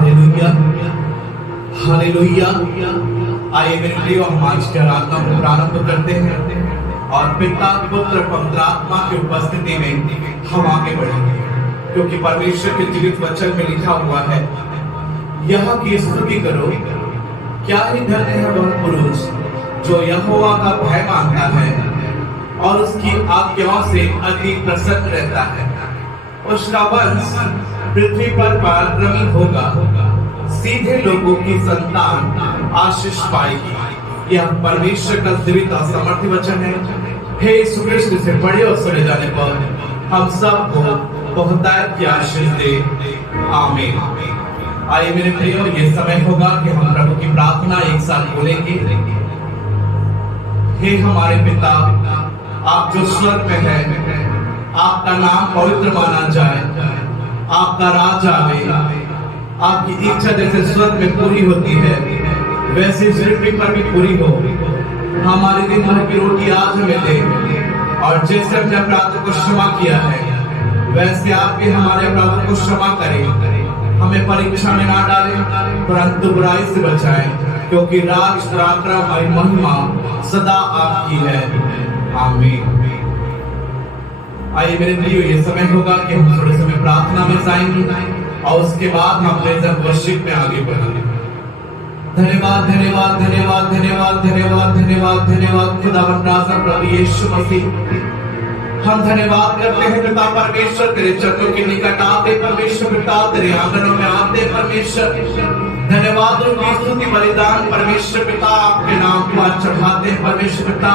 Hallelujah hallelujah. आइए मेरे प्रियो, हम आज की आराधना को प्रारंभ करते हैं और पिता पुत्र पवित्र आत्मा की उपस्थिति में हम आगे बढ़ेंगे, क्योंकि परमेश्वर के जीवित वचन में लिखा हुआ है, यह की स्तुति करो, क्या ही धन्य है वह पुरुष जो यहोवा का भय मानता है और उसकी आज्ञाओं से अति प्रसन्न रहता है। उसका वंश पृथ्वी पर पराक्रमी होगा, सीधे लोगों की संतान आशीष पाएगी। यह परमेश्वर का जीवित और समर्थी वचन है। हे यीशु कृष्ण से पढ़े और सुने जाने पर हम सब को बहुतायत की आशीष दे, आमीन। आइए मेरे प्रियो, ये समय होगा कि हम प्रभु की प्रार्थना एक साथ बोलेंगे। हे हमारे पिता, आप जो स्वर्ग में हैं, आपका नाम पवित्र माना जाए, आपका राज आवे, आपकी इच्छा जैसे स्वर्ग में पूरी होती है वैसे इस पृथ्वी पर भी पूरी हो। हमारे दिन भर की रोटी आज हमें दे, और जैसे हमने अपराधों को क्षमा किया है वैसे आप भी हमारे अपराधों को क्षमा करें। हमें परीक्षा में ना डालें, परंतु बुराई से बचाएं, क्योंकि राज पराक्रम और महिमा सदा आपकी है, आमीन। आइए मेरे प्रियो, ये समय होगा कि हम थोड़े समय प्रार्थना में जाएंगे और उसके बाद हम प्रेज़ एंड वर्शिप में आगे बढ़ेंगे। धन्यवाद धन्यवाद धन्यवाद धन्यवाद धन्यवाद धन्यवाद धन्यवाद खुदावंद राजा प्रभु यीशु मसीह, हम धन्यवाद करते हैं पिता परमेश्वर, तेरे चरणों के निकट आते परमेश्वर पिता, तेरे आंगनों में आते परमेश्वर। धन्यवाद और स्तुति बलिदान परमेश्वर पिता आपके नाम को आज चढ़ाते हैं परमेश्वर पिता।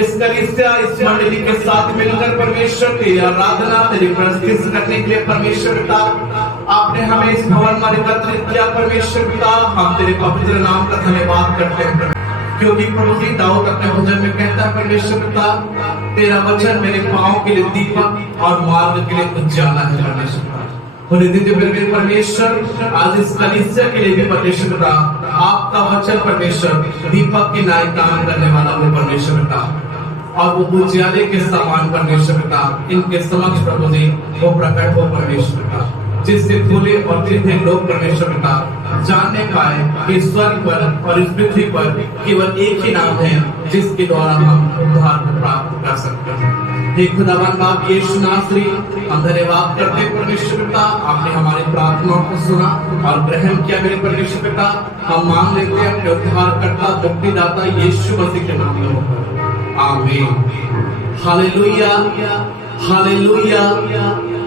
इस कलीसिया इस मंडली के साथ मिलकर परमेश्वर की आराधना तेरी प्रस्तुति करने के लिए परमेश्वर पिता आपने हमें इस भवन में एकत्रित किया परमेश्वर पिता। हम तेरे पवित्र नाम का धन्यवाद करते हैं, क्योंकि प्रभु जी दाऊद अपने भजन में कहता है परमेश्वर पिता, तेरा वचन मेरे पांव के लिए दीपक और मार्ग के लिए उजाला है परमेश्वर पिता। परमेश्वर आज इस कलीसिया के लिए भी परमेश्वर पिता आपका वचन परमेश्वर दीपक की नाई काम करने वाला वो परमेश्वर पिता, और वो उजाले के समान परमेश्वर पिता इनके समक्ष प्रभु जी वो प्रकट हो परमेश्वर पिता, जिससे भूले और दीर्घे लोग परमेश्वर पिता जानने पाए कि स्वर्ग पर और इस पृथ्वी पर केवल एक ही नाम है जिसके द्वारा हम उद्धार को प्राप्त कर सकते हैं। हे खुदावंद बाप यीशु नासरी, हम धन्यवाद करते हैं परमेश्वर पिता, आपने हमारी प्रार्थनाओं को सुना और ग्रहण किया मेरे परमेश्वर पिता। हम मांग लेते हैं अपने उद्धारकर्ता मुक्तिदाता यीशु मसीह के नाम में, आमीन। Hallelujah hallelujah.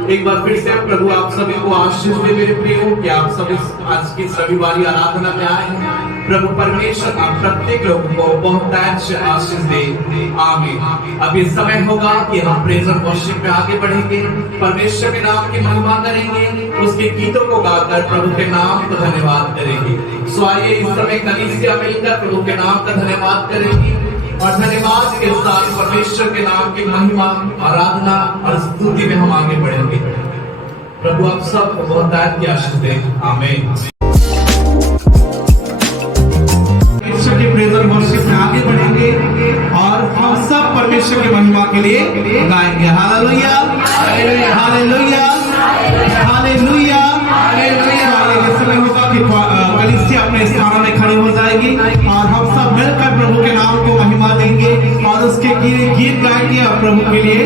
एक बार फिर से प्रभु आप सभी को आशीष दे मेरे प्रियो, कि आप सभी आज की रविवारी आराधना में आए हैं। प्रभु परमेश्वर आप प्रत्येक लोगों को बहुतायत से आशीष दे, आमीन। अब इस समय होगा कि हम प्रेज़ एंड वर्शिप में आगे बढ़ेंगे, परमेश्वर के नाम की महिमा करेंगे, उसके गीतों को गाकर प्रभु के नाम को धन्यवाद करेंगे। सो आइए इस समय कलीसिया मिलकर प्रभु के नाम का धन्यवाद करेंगे, और धन्यवाद के साथ परमेश्वर के नाम की महिमा आराधना और स्तुति में हम आगे बढ़ेंगे। प्रभु आप सबको बहुतायत की आशीष दे, आमीन। परमेश्वर के प्रेज़ एंड वर्शिप में आगे बढ़ेंगे और हम सब परमेश्वर की महिमा के लिए गाएंगे। Hallelujah hallelujah hallelujah hallelujah. इस समय होगा कि कलीसिया अपने स्थान में खड़ी हो जाएगी और हम सब मिलकर प्रभु के नाम को महिमा देंगे और उसके गीत गाएंगे और प्रभु के लिए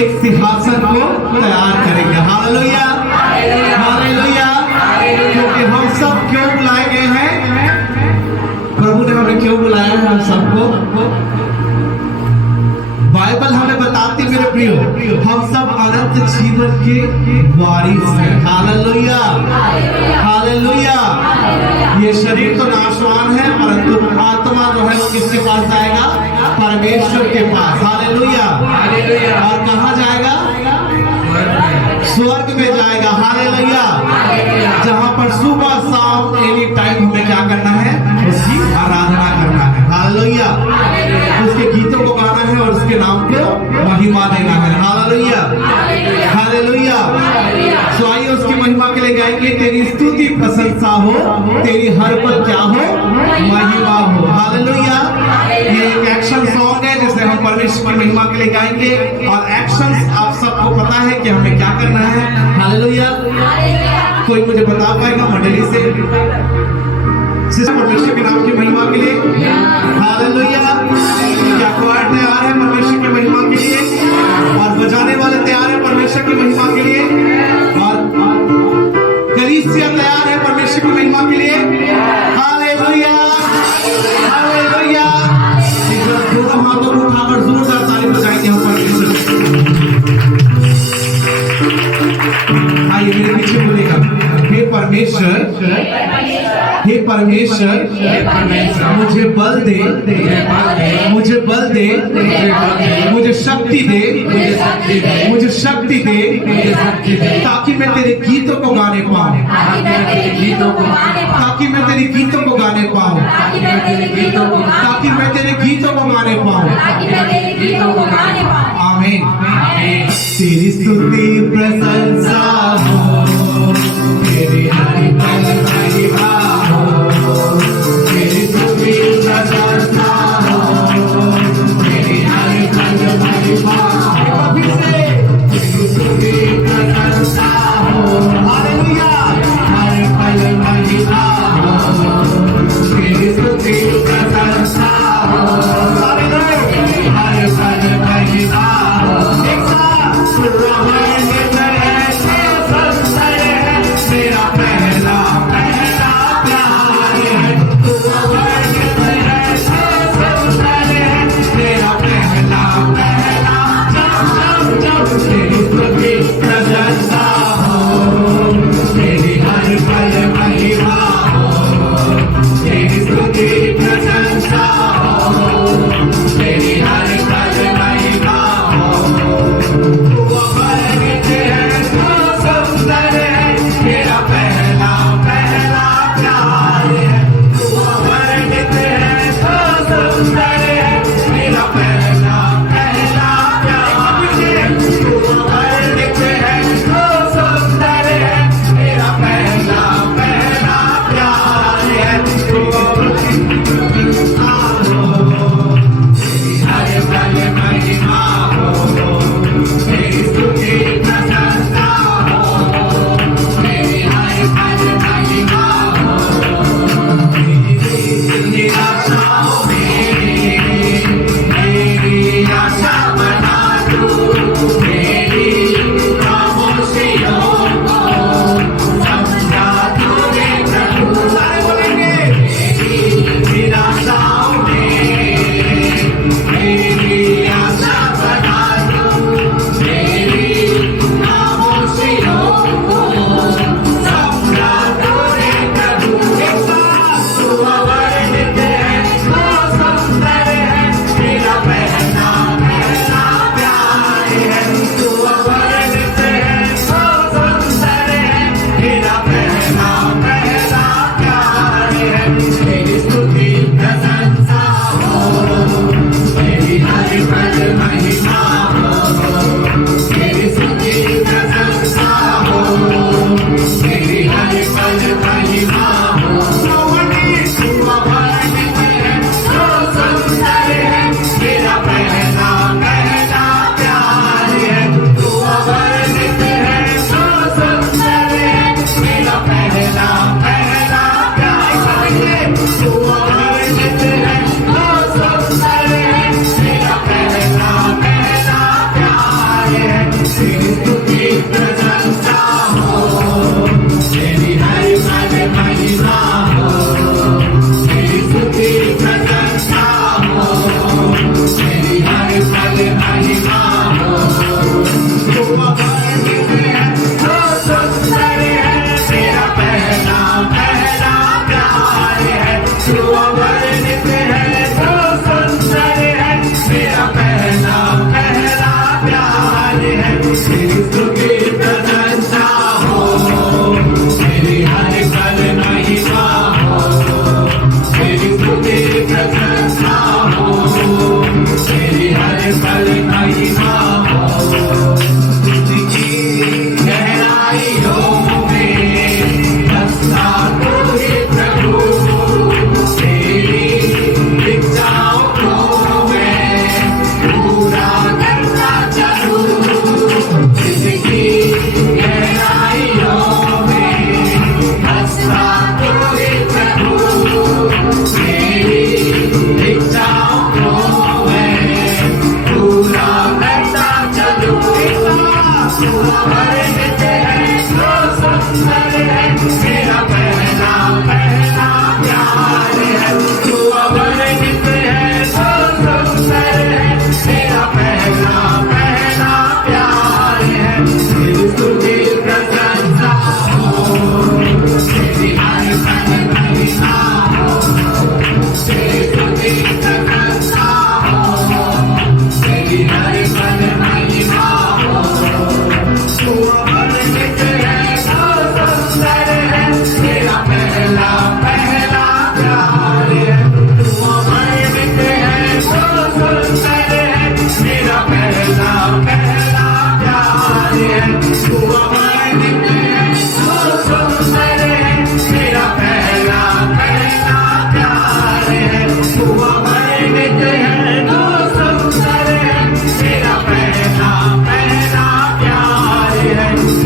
एक सिंहासन को तैयार करेंगे। Hallelujah hallelujah. क्योंकि हम सब क्यों बुलाए गए हैं, प्रभु ने हमें क्यों बुलाया है हम सबको, बाइबल हमें बताती मेरे प्रियो, हम सब अनंत जीवन के वारिस हैं। Hallelujah hallelujah. ये शरीर तो नाशवान है, परंतु आत्मा जो है वो किसके पास जाएगा, परमेश्वर के पास। हालेलुया। और कहाँ जाएगा, स्वर्ग में जाएगा। हालेलुया। जहाँ पर सुबह शाम एनी टाइम हमें क्या करना है, उसकी आराधना करना है। हालेलुया। उसके गीतों को गाना है और उसके नाम को महिमा देना है। Hallelujah hallelujah. सो आइए उसकी महिमा के लिए गाएंगे, तेरी स्तुति प्रशंसा हो, तेरी हर पल क्या हो, महिमा हो। हालेलुया। ये एक एक्शन सॉन्ग है जिसे हम परमेश्वर की महिमा के लिए गाएंगे, और एक्शन आप सबको पता है कि हमें क्या करना है। हालेलुया कोई मुझे बता पाएगा मंडली से सिर्फ परमेश्वर के नाम की महिमा के लिए? हालेलुया। क्या क्वायर तैयार है परमेश्वर की महिमा के लिए? और बजाने वाले तैयार है परमेश्वर की महिमा के लिए? और कलीसिया तैयार है परमेश्वर की महिमा के लिए? Hallelujah, hallelujah. एक बार दोनों हाथों को उठाकर जोरदार ताली बजाएंगे हम परमेश्वर। आइए मेरे पीछे बोलेगा, हे परमेश्वर, हे परमेश्वर, मुझे बल दे, मुझे बल दे, मुझे शक्ति दे, मुझे शक्ति दे, ताकि मैं तेरे गीतों को गाने पाऊं, ताकि मैं तेरे गीतों को गाने पाऊं, ताकि मैं तेरे गीतों को गाने पाऊं। आमीन। तेरी स्तुति प्रशंसा हो, तेरी हरि पल महिमा हो, तेरी स्तुति प्रशंसा हो, तेरी हरि पल महिमा हो, तेरी स्तुति प्रशंसा हो, हालेलुया, हरि पल महिमा हो, तेरी स्तुति प्रशंसा हो, हालेलुया, हरि पल महिमा हो। एक साथ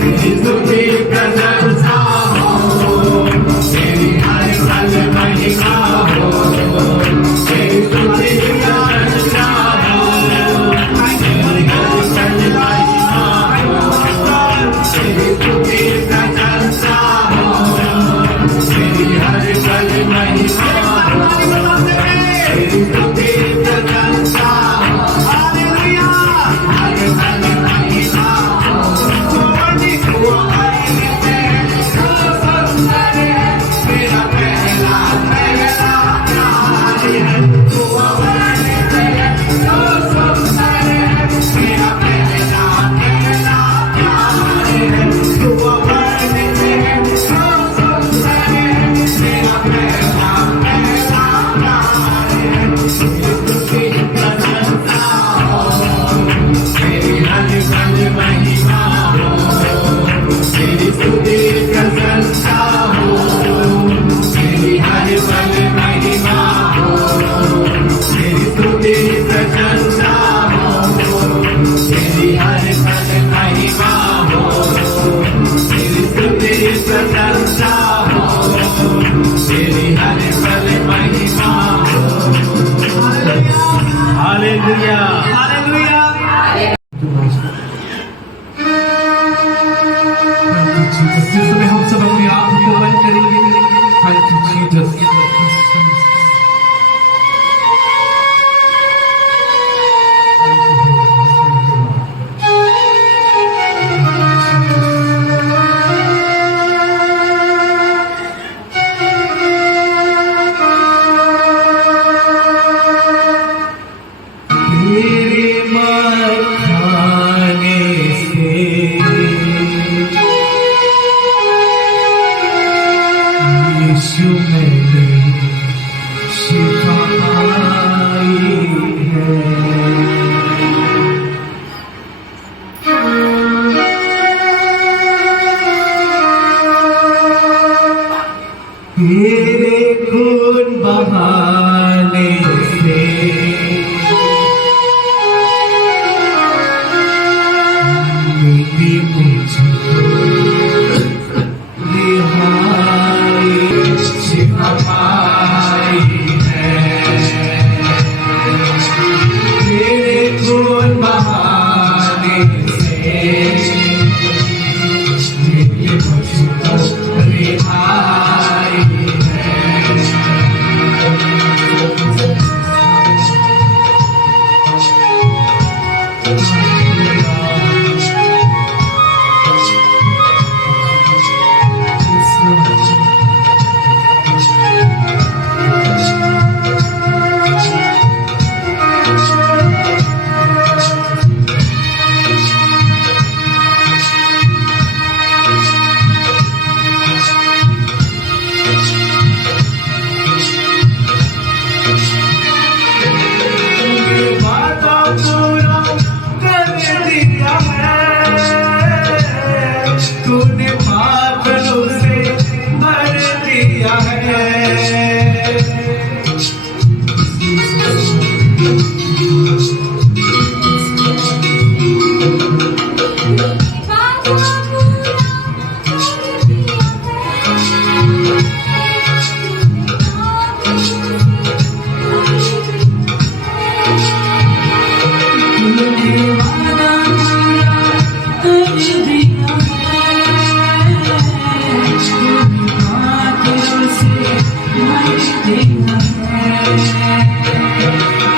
स्तुति प्रशंसा हो, तेरी हर पल महिमा हो, तेरी स्तुति प्रशंसा हो, तेरी हर पल महिमा हो, तेरी स्तुति प्रशंसा हो, तेरी हर पल महिमा हो, तेरी स्तुति प्रशंसा हो, हालेलुया, हर पल महिमा हो, तू वर्णित है, तू सुंदर है, मेरा पहला पहला प्यार है, तू वर्णित है, तू सुंदर है, मेरा पहला पहला प्यार है, तू वर्णित है, तू सुंदर है, मेरा पहला पहला प्यार है, स्तुति प्रशंसा हो, तेरी हर पल महिमा हो, तेरी स्तुति प्रशंसा हो, तेरी हर पल महिमा हो, तेरी स्तुति प्रशंसा हो, तेरी हर पल महिमा हो, तेरी स्तुति प्रशंसा हो, तेरी हर पल महिमा हो। Hallelujah, hallelujah. जिस समय हम सब अपनी आंखों को बंद करेंगे, थैंक यू जीसस। तेरे मार खाने से यीशु मैंने शिफा पाई है। तेरे खून बहाने से मेरी मुझको रिहाई शिफा पाई है। तेरे खून बहाने से मेरी मुझको रिहाई है। वादा पूरा कर दिया है, तूने बादलों से भर दिया है।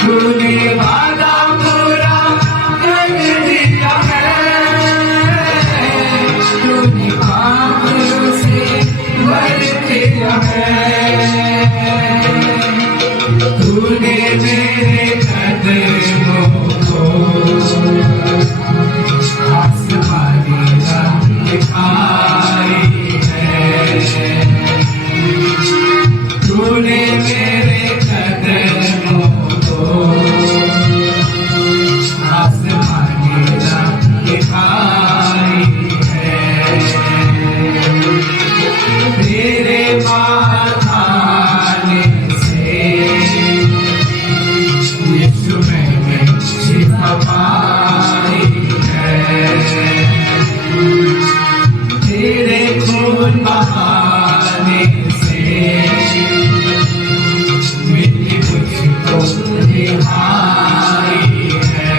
तूने वादा पूरा कर दिया है, तूने बादलों से भर दिया है। तूने मेरे कदमों को आसमानी रंग दिखाई है। तूने मेरे कदमों को आसमानी रंग दिखाई है। तेरे माथाने से यीशु मैंने शिफा पाई है। उन बहाने से मिली मुझको रिहाई है।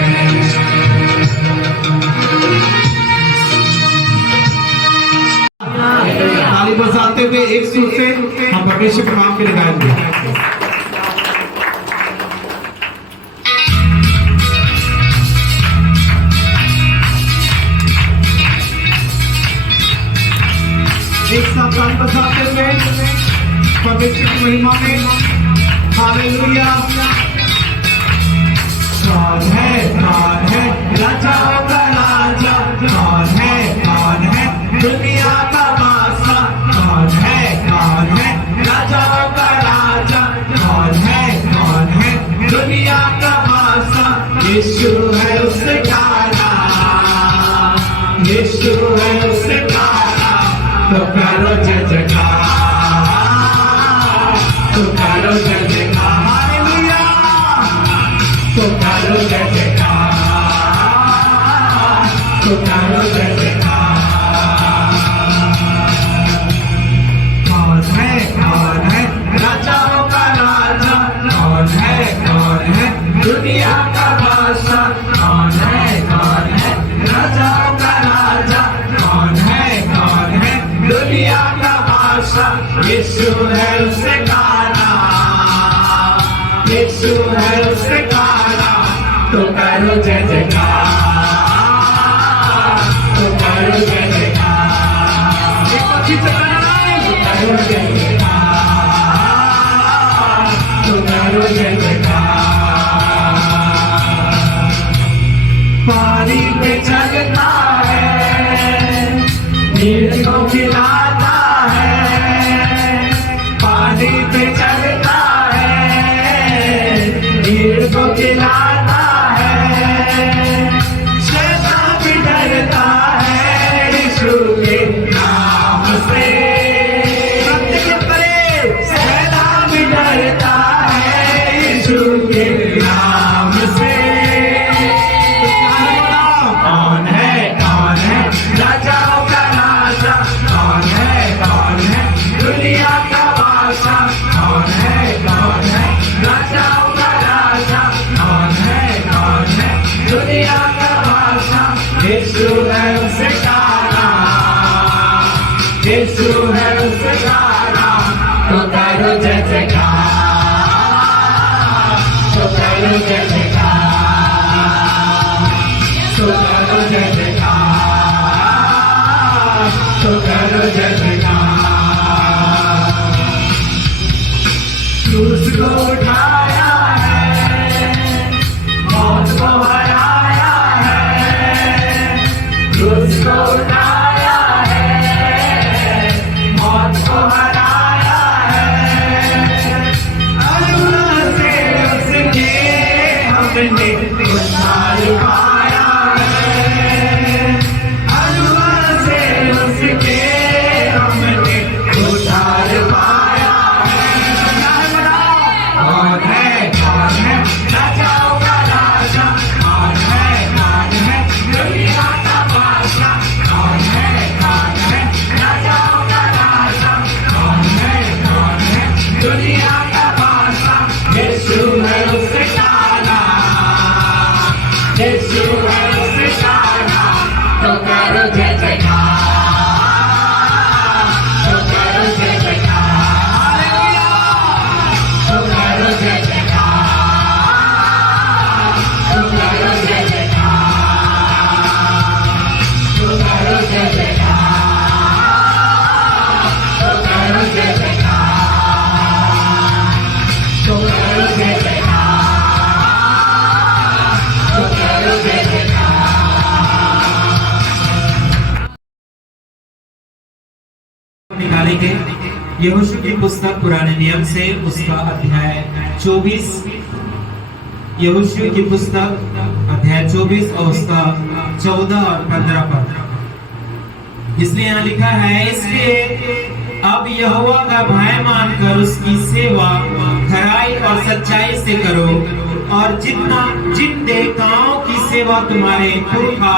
ताली बजाते हुए एक सुर से हम परमेश्वर के नाम के लिए गाएंगे। एक साथ ताली बजाते हुए परमेश्वर की महिमा में हालेलुया। कौन है राजाओं का राजा, कौन है दुनिया का बादशाह, कौन है राजाओं का राजा, कौन है दुनिया का बादशाह। यीशु है उसका नाम, यीशु है उसका नाम। तो करो जय जयकार, तो करो जय जयकार, हालेलुया। तो करो जय जयकार, तो करो जय जयकार। कौन है राजाओं का राजा, कौन है दुनिया का बादशाह, कौन है राजाओं का राजा, कौन है दुनिया का बादशाह। यीशु है उसका नाम, यीशु है उसका नाम। तो करो जय जयकार, तो करो जय जयकार। एक अच्छी करो जय जयकार, तो करो जय जयकार। पानी पे चलता है, नील को खिलाता है, पानी पे चलता है, नील को खिलाता है। शैतान भी डरता है यीशु के नाम से, शैतान भी डरता है यीशु के नाम से। कौन है राजाओं का राजा, कौन है दुनिया का बादशाह, कौन है राजाओं का राजा, कौन है दुनिया का बादशाह। यीशु है उसका नाम, यीशु है उसका नाम। तो करो जय जयकार, तो करो जय जयकार, तो करो जय जयकार, तो करो जय जयकार। क्रूस को उठाया है, मौत को हराया है, क्रूस को उठाया है, मौत को हराया है। अनुग्रह से उसके हमने उद्धार पाया है, अनुग्रह से उसके हमने उद्धार पाया है। कौन है राजाओं का राजा, कौन है दुनिया का बादशाह, कौन है राजाओं का राजा, कौन है दुनिया का बादशाह। यीशु है उसका नाम, यीशु है उसका नाम। तो करो जय जयकार, तो करो जय जयकार, हालेलुया। तो करो जय जयकार, तो करो जय जयकार, तो करो जय जयकार, तो करो जय जयकार, तो करो जय जयकार, तो करो जय जयकार। निकालेंगे यहोशू की पुस्तक पुराने नियम से उसका अध्याय 24, यहोशू की पुस्तक अध्याय 24 और उसका 14 और 15 पद। इसलिए यहाँ लिखा है, इसलिए अब यहोवा का भय मानकर उसकी सेवा खराई और सच्चाई से करो, और जिन देवताओं की सेवा तुम्हारे पुरखा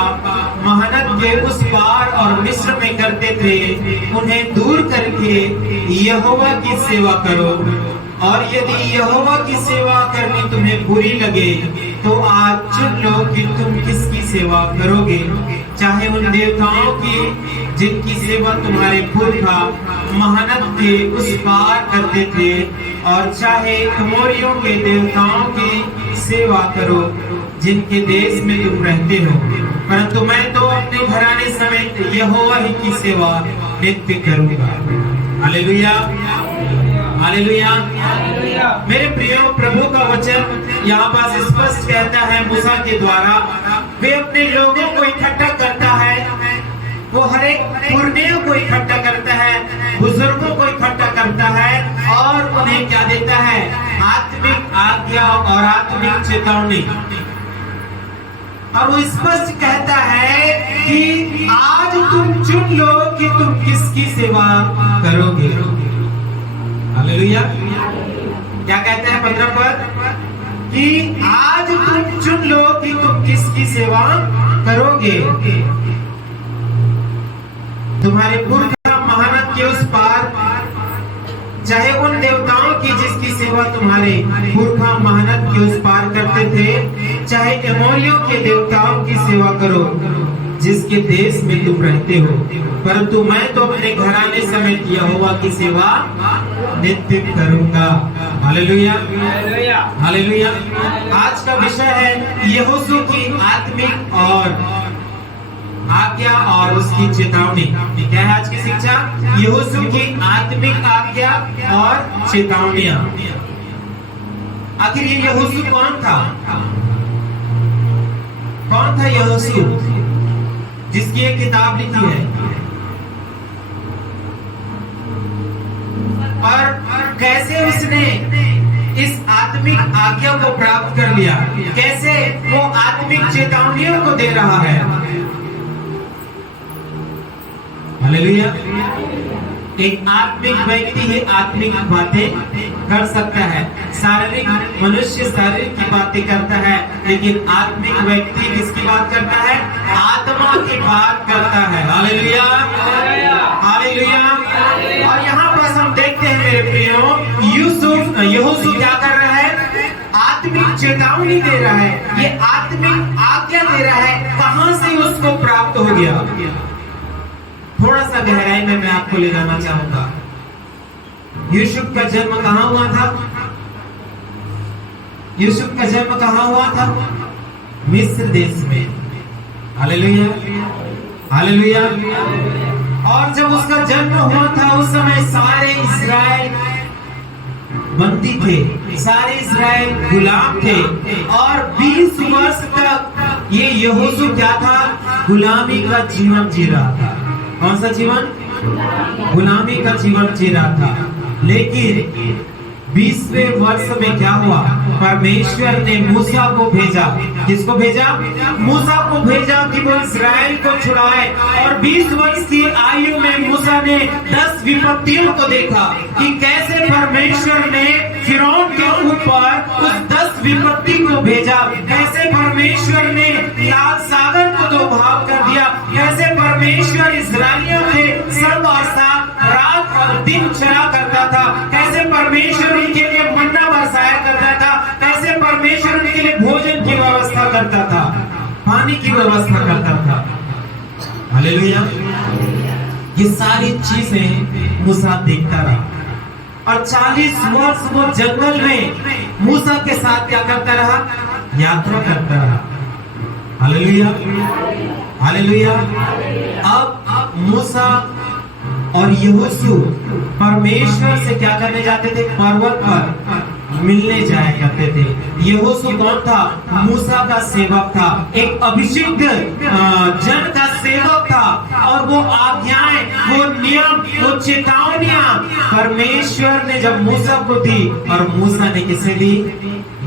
महानद के उस पार और मिस्र में करते थे, उन्हें दूर करके यहोवा की सेवा करो। और यदि यहोवा की सेवा करनी तुम्हें बुरी लगे तो आज चुन लो कि तुम किसकी सेवा करोगे, चाहे उन देवताओं की जिनकी सेवा तुम्हारे पुरखा महानद के उस पार करते थे, और चाहे अमोरियों के देवताओं की सेवा करो जिनके देश में तुम रहते हो। परंतु मैं तो अपने घराने समेत यहोवा ही की सेवा नित्य करूंगा। Hallelujah, hallelujah. मेरे प्रियो, प्रभु का वचन यहाँ पास स्पष्ट कहता है मूसा के द्वारा वे अपने लोगों को इकट्ठा करता है, वो हर एक पुरनियों को इकट्ठा करता है, बुजुर्गों को इकट्ठा करता है और उन्हें क्या देता है, आत्मिक आज्ञा और आत्मिक चेतावनी। और वो स्पष्ट कहता है कि आज तुम चुन लो कि तुम किसकी सेवा करोगे। हालेलुया। क्या कहते हैं 15 पद कि आज तुम चुन लो कि तुम किसकी सेवा करोगे। तुम्हारे पुरखा महानद के उस पार, चाहे उन देवताओं की जिसकी सेवा तुम्हारे पुरखा महानद के उस पार करते थे, चाहे एमोरियों के देवताओं की सेवा करो जिसके देश में तुम रहते हो। परंतु मैं तो अपने घराने समेत यहोवा की सेवा नित्य करूंगा। Hallelujah, hallelujah. आज का विषय है यहोशू की आत्मिक और आज्ञा और उसकी चेतावनी। क्या है आज की शिक्षा? यहोशू की आत्मिक आज्ञा और चेतावनियां। आखिर ये यहोशू कौन था? कौन था यहोशू जिसकी एक किताब लिखी है? और कैसे उसने इस आत्मिक आज्ञा को प्राप्त कर लिया, कैसे वो आत्मिक चेतावनियों को दे रहा है। हालेलुया। एक आत्मिक व्यक्ति ही आत्मिक बातें कर सकता है। शारीरिक मनुष्य शारीरिक की बातें करता है, लेकिन आत्मिक व्यक्ति किसकी बात करता है? आत्मा की बात करता है। Hallelujah, hallelujah. और यहाँ पर हम देखते हैं मेरे प्रियो, यहोशू क्या कर रहा है? आत्मिक चेतावनी दे रहा है, ये आत्मिक आज्ञा दे रहा है। कहां से उसको प्राप्त हो गया? थोड़ा सा गहराई में मैं आपको ले जाना चाहूंगा। यूसुफ का जन्म कहां हुआ था? यूसुफ का जन्म कहां हुआ था? मिस्र देश में। Hallelujah, hallelujah. और जब उसका जन्म हुआ था उस समय सारे इस्राएल बंदी थे, सारे इस्राएल गुलाम थे, और 20 वर्ष तक ये यहोशू क्या था? गुलामी का जीवन जी रहा था। कौन सा जीवन? गुलामी का जीवन जी रहा था। लेकिन 20वें वर्ष में क्या हुआ? परमेश्वर ने मूसा को भेजा। किसको भेजा? मूसा को भेजा कि वो इस्राएल को छुड़ाए। और 20 वर्ष की आयु में मूसा ने 10 विपत्तियों को देखा कि कैसे परमेश्वर ने फिरौन के ऊपर उस 10 विपत्ति को भेजा, कैसे परमेश्वर ने लाल सागर को दो भाग कर दिया, कैसे परमेश्वर इस्राएलियों के सब और साथ रात और दिन चला करता था, कैसे परमेश्वर उनके लिए मन्ना बरसाया करता था, कैसे परमेश्वर उनके लिए भोजन की व्यवस्था करता था, पानी की व्यवस्था करता था। हालेलुया। ये सारी चीजें मूसा देखता रहा, और 40 वर्ष वो जंगल में मूसा के साथ क्या करता रहा? यात्रा करता रहा। Hallelujah, hallelujah. अब मूसा और यहोशू परमेश्वर से क्या करने जाते थे? पर्वत पर मिलने जाया करते थे। यहोशू कौन था? मूसा का सेवक था, एक अभिषिक्त जन का सेवक था। और वो आज्ञाएं, वो नियम, वो चेतावनियां परमेश्वर ने जब मूसा को दी, और मूसा ने किसे दी?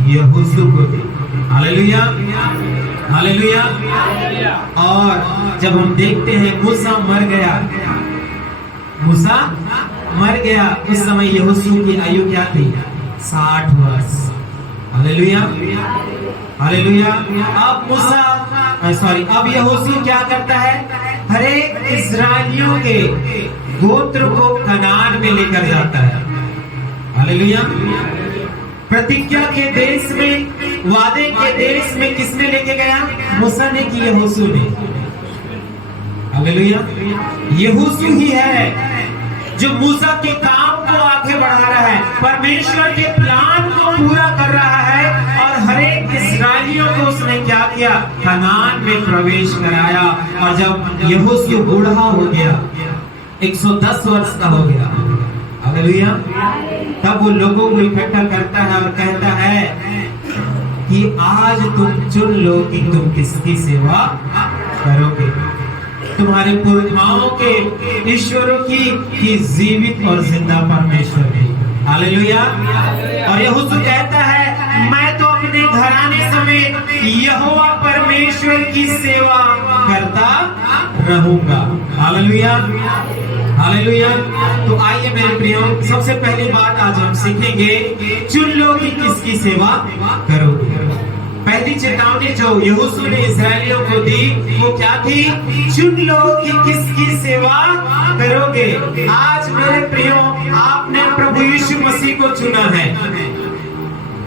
यहोशू को दी। Hallelujah, hallelujah. और जब हम देखते हैं मूसा मर गया, मूसा मर गया, उस समय यहोशू की आयु क्या थी? 60 वर्ष। Hallelujah, hallelujah. अब मूसा अब यहोशू क्या करता है, हर एक इस्राएलियों के गोत्र को कनान में लेकर जाता है। हालेलुया। प्रतिज्ञा के देश में, वादे के देश में किसने लेके गया? मूसा ने की यहोशू ने। हालेलुया। यहोशू ही है जो मूसा के काम को आगे बढ़ा रहा है, परमेश्वर के प्लान को पूरा कर रहा है, और हर एक इस्राएलियों को उसने क्या किया? कनान में प्रवेश कराया। और जब यहोशू बूढ़ा हो गया, 110 वर्ष का हो गया, हालेलुया, तब वो लोगों को इकट्ठा करता है और कहता है कि आज तुम चुन लो कि तुम किसकी सेवा करोगे। तुम्हारे पुरखाओं के ईश्वरों की जीवित और जिंदा परमेश्वर की। हालेलुया। और यहोशू कहता है, मैं तो अपने घराने समेत यहोवा परमेश्वर की सेवा करता रहूंगा। हालेलुया। हालेलुया। तो आइए मेरे प्रियो, सबसे पहली बात आज हम सीखेंगे, चुन लो कि किसकी सेवा करोगे। पहली चेतावनी जो यहोशू ने इस्राएलियों को दी वो क्या थी? चुन लो कि किसकी सेवा करोगे। आज मेरे प्रियो, आपने प्रभु यीशु मसीह को चुना है,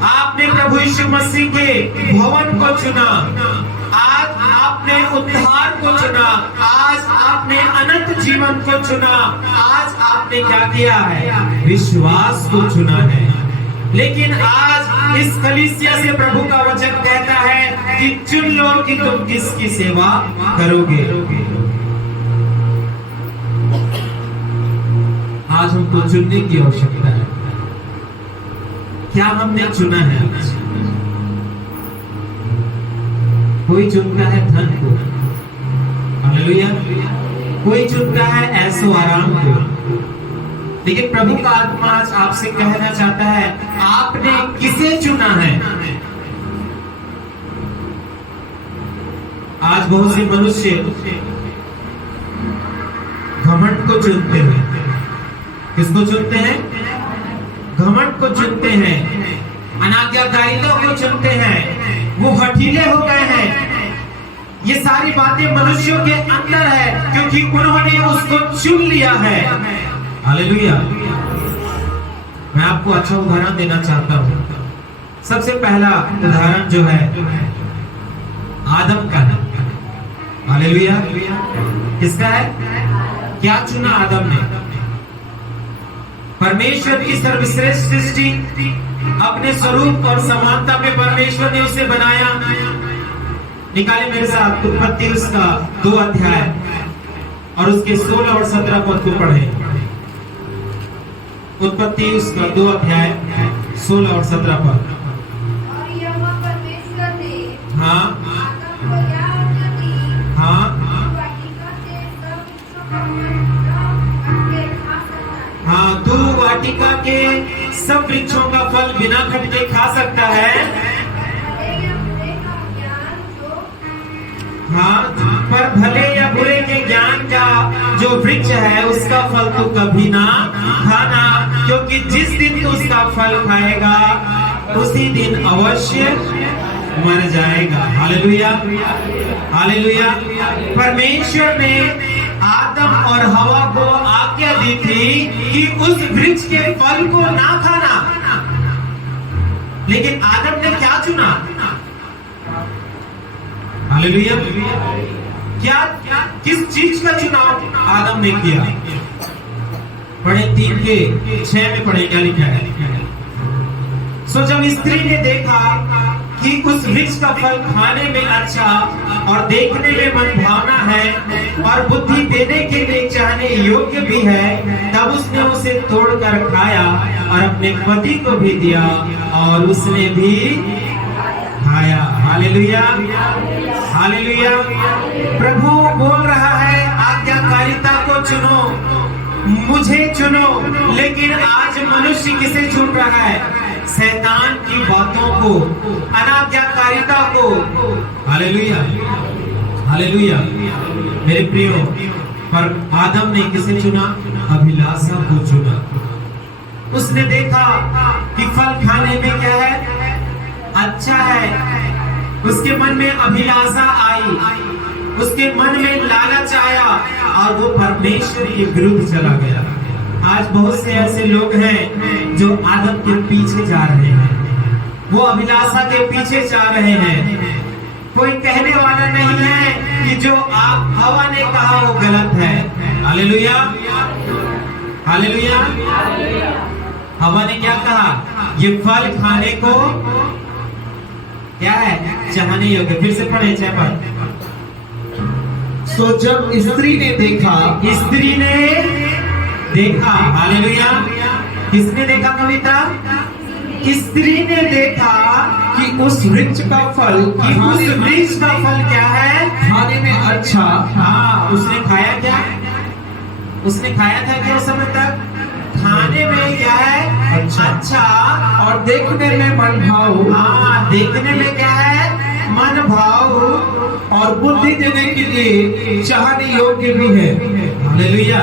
आपने प्रभु यीशु मसीह के भवन को चुना, आज आपने उद्धार को चुना, आज आपने अनंत जीवन को चुना, आज आपने क्या किया है? विश्वास को चुना है। लेकिन आज इस कलीसिया से प्रभु का वचन कहता है कि चुन लो कि तुम किसकी सेवा करोगे। आज हमको चुनने की आवश्यकता है। क्या हमने चुना है? कोई चुनता है धन को, हालेलुया, कोई चुनता है ऐसो आराम को, लेकिन प्रभु का आत्मा आज आपसे कहना चाहता है, आपने किसे चुना है? आज बहुत से मनुष्य घमंड को चुनते हैं। किसको चुनते हैं? घमंड को चुनते हैं, अनाज्ञाकारिता को चुनते हैं, वो हठीले हो गए हैं। ये सारी बातें मनुष्यों के अंदर है क्योंकि उन्होंने उसको चुन लिया है। हालेलुया। मैं आपको अच्छा उदाहरण देना चाहता हूँ। सबसे पहला उदाहरण जो है आदम का है। हालेलुया। किसका है? क्या चुना आदम ने? परमेश्वर की सर्वश्रेष्ठ सृष्टि, अपने स्वरूप और समानता में परमेश्वर ने उसे बनाया। निकाले मेरे साथ उत्पत्ति उसका 2 अध्याय और उसके 16 और 17 पद को पढ़े। उत्पत्ति उसका 2 अध्याय 16 और 17 पद। और यहोवा परमेश्वर ने हाँ आदम को यह आज्ञा दी, हाँ तू वाटिका के सब वृक्षों का फल बिना खटके खा सकता है। हाँ, तू वाटिका के सब वृक्षों का फल बिना खटके खा सकता है। भले या बुरे का ज्ञान जो हाँ, पर भले या बुरे के ज्ञान का जो वृक्ष है उसका फल तो कभी ना खाना, क्योंकि जिस दिन तू उसका फल खाएगा उसी दिन अवश्य मर जाएगा। हालेलुया। हालेलुया। परमेश्वर ने आदम और हवा को आज्ञा दी थी कि उस वृक्ष के फल को ना खाना, लेकिन आदम ने क्या चुना? हालेलुया। क्या किस चीज का चुनाव आदम ने किया? पढ़े 3 के 6 में पढ़े क्या लिखा है? सो जब स्त्री ने देखा कि उस वृक्ष का फल खाने में अच्छा और देखने में मनभावना है और बुद्धि देने के लिए चाहने योग्य भी है, तब उसने उसे तोड़कर खाया और अपने पति को भी दिया और उसने भी खाया। हालेलुया। हालेलुया। प्रभु बोल रहा है, आज्ञाकारिता को चुनो, मुझे चुनो। लेकिन आज मनुष्य किसे चुन रहा है? शैतान की बातों को, अनाज्ञाकारिता को। हालेलुया। हालेलुया। मेरे प्रियो, पर आदम ने किसे चुना? अभिलाषा को चुना। उसने देखा कि फल खाने में क्या है? अच्छा है, उसके मन में अभिलाषा आई, उसके मन में लालच आया और वो परमेश्वर के विरुद्ध चला गया। आज बहुत से ऐसे लोग हैं जो आदम के पीछे जा रहे हैं, वो अभिलाषा के पीछे जा रहे हैं। कोई कहने वाला नहीं है कि जो आप हवा ने कहा वो गलत है। Hallelujah, hallelujah. हवा ने क्या कहा? ये फल खाने को क्या है? चाहने योग्य। फिर से पढ़े चैपल। सो जब स्त्री ने देखा, स्त्री ने देखा, हालेलुया। किसने देखा कविता? स्त्री ने देखा कि उस वृक्ष का फल कि उस वृक्ष का फल क्या है? खाने में अच्छा। हाँ, उसने खाया क्या? उसने खाया था क्या उस समय तक? खाने में क्या है? अच्छा। और देखने में मनभाऊ। हाँ, देखने में क्या है? मन भाव। और बुद्धि देने के लिए चाहने योग्य भी है। हालेलुया।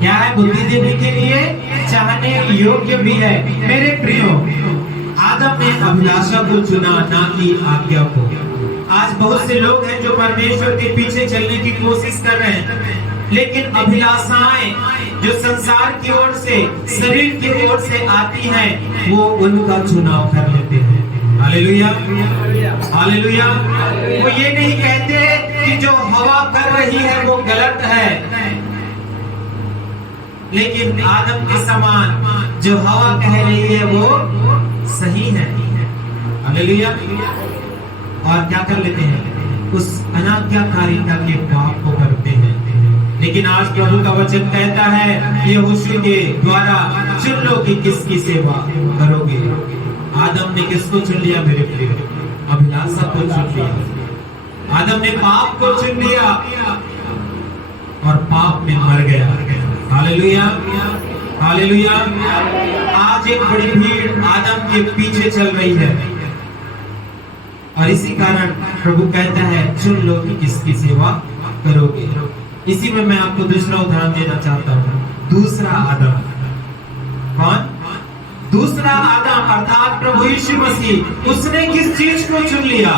क्या है? बुद्धि देने के लिए चाहने योग्य भी है। मेरे प्रियो, आदम ने अभिलाषा को चुना, ना कि आज्ञा को। आज बहुत से लोग हैं जो परमेश्वर के पीछे चलने की कोशिश कर रहे हैं, लेकिन अभिलाषाएं जो संसार की ओर से, शरीर की ओर से आती हैं, वो उनका चुनाव कर लेते हैं। Hallelujah, hallelujah. वो ये नहीं कहते कि जो हवा कर रही है वो गलत है, लेकिन आदम के समान जो हवा कह रही है वो सही है। हालेलुया। और क्या कर लेते हैं? उस अनाज्ञाकारिता के पाप को करते हैं। लेकिन आज प्रभु का वचन कहता है यहोशू के द्वारा, चुन लो कि किसकी सेवा करोगे। आदम ने किसको चुन लिया मेरे प्रिय? अभिलाषा को चुन लिया। आदम ने पाप को चुन लिया और पाप में मर गया। Hallelujah, hallelujah. आज एक बड़ी भीड़ आदम के पीछे चल रही है और इसी कारण प्रभु कहता है चुन लो कि किसकी सेवा करोगे। इसी में मैं आपको दूसरा उदाहरण देना चाहता हूँ। दूसरा आदम कौन? दूसरा आदम अर्थात प्रभु यीशु मसीह। उसने किस चीज को चुन लिया?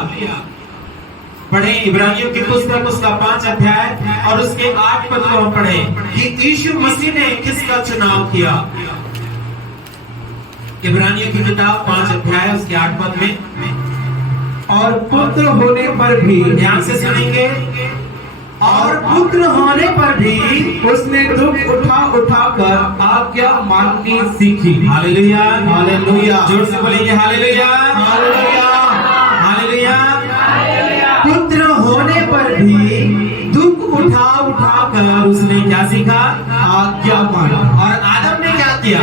पढ़े इब्रानियों की पुस्तक उसका 5 अध्याय और उसके 8 पद को हम पढ़े कि यीशु मसीह ने किसका चुनाव किया। इब्रानियों की किताब 5 अध्याय उसके 8 पद में, और पुत्र होने पर भी, ध्यान से सुनेंगे, और पुत्र होने पर भी उसने दुख उठा उठा कर आज्ञा माननी सीखी। Hallelujah, hallelujah. जोर से बोलेंगे हालेलुया, हालेलुया, हालेलुया। पुत्र होने पर भी दुख उठा उठा कर उसने क्या सीखा? आज्ञा माना। और आदम ने क्या किया?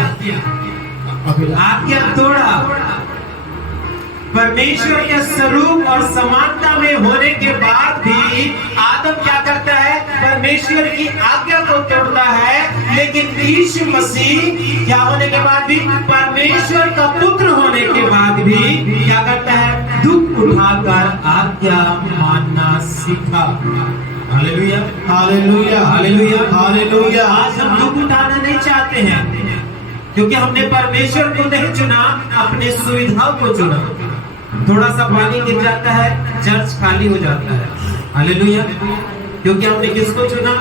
आज्ञा तोड़ा। परमेश्वर के स्वरूप और समानता में होने के बाद भी आदम क्या करता है? परमेश्वर की आज्ञा को तोड़ता है। लेकिन यीशु मसीह क्या होने के बाद भी, परमेश्वर का पुत्र होने के बाद भी क्या करता है? दुख उठाकर आज्ञा मानना सीखा। Hallelujah, hallelujah, hallelujah, hallelujah. आज हम दुख उठाना नहीं चाहते हैं क्योंकि हमने परमेश्वर को नहीं चुना, अपने सुविधाओं को चुना। थोड़ा सा पानी गिर जाता है, चर्च खाली हो जाता है। हालेलुया, क्योंकि हमने किसको चुना?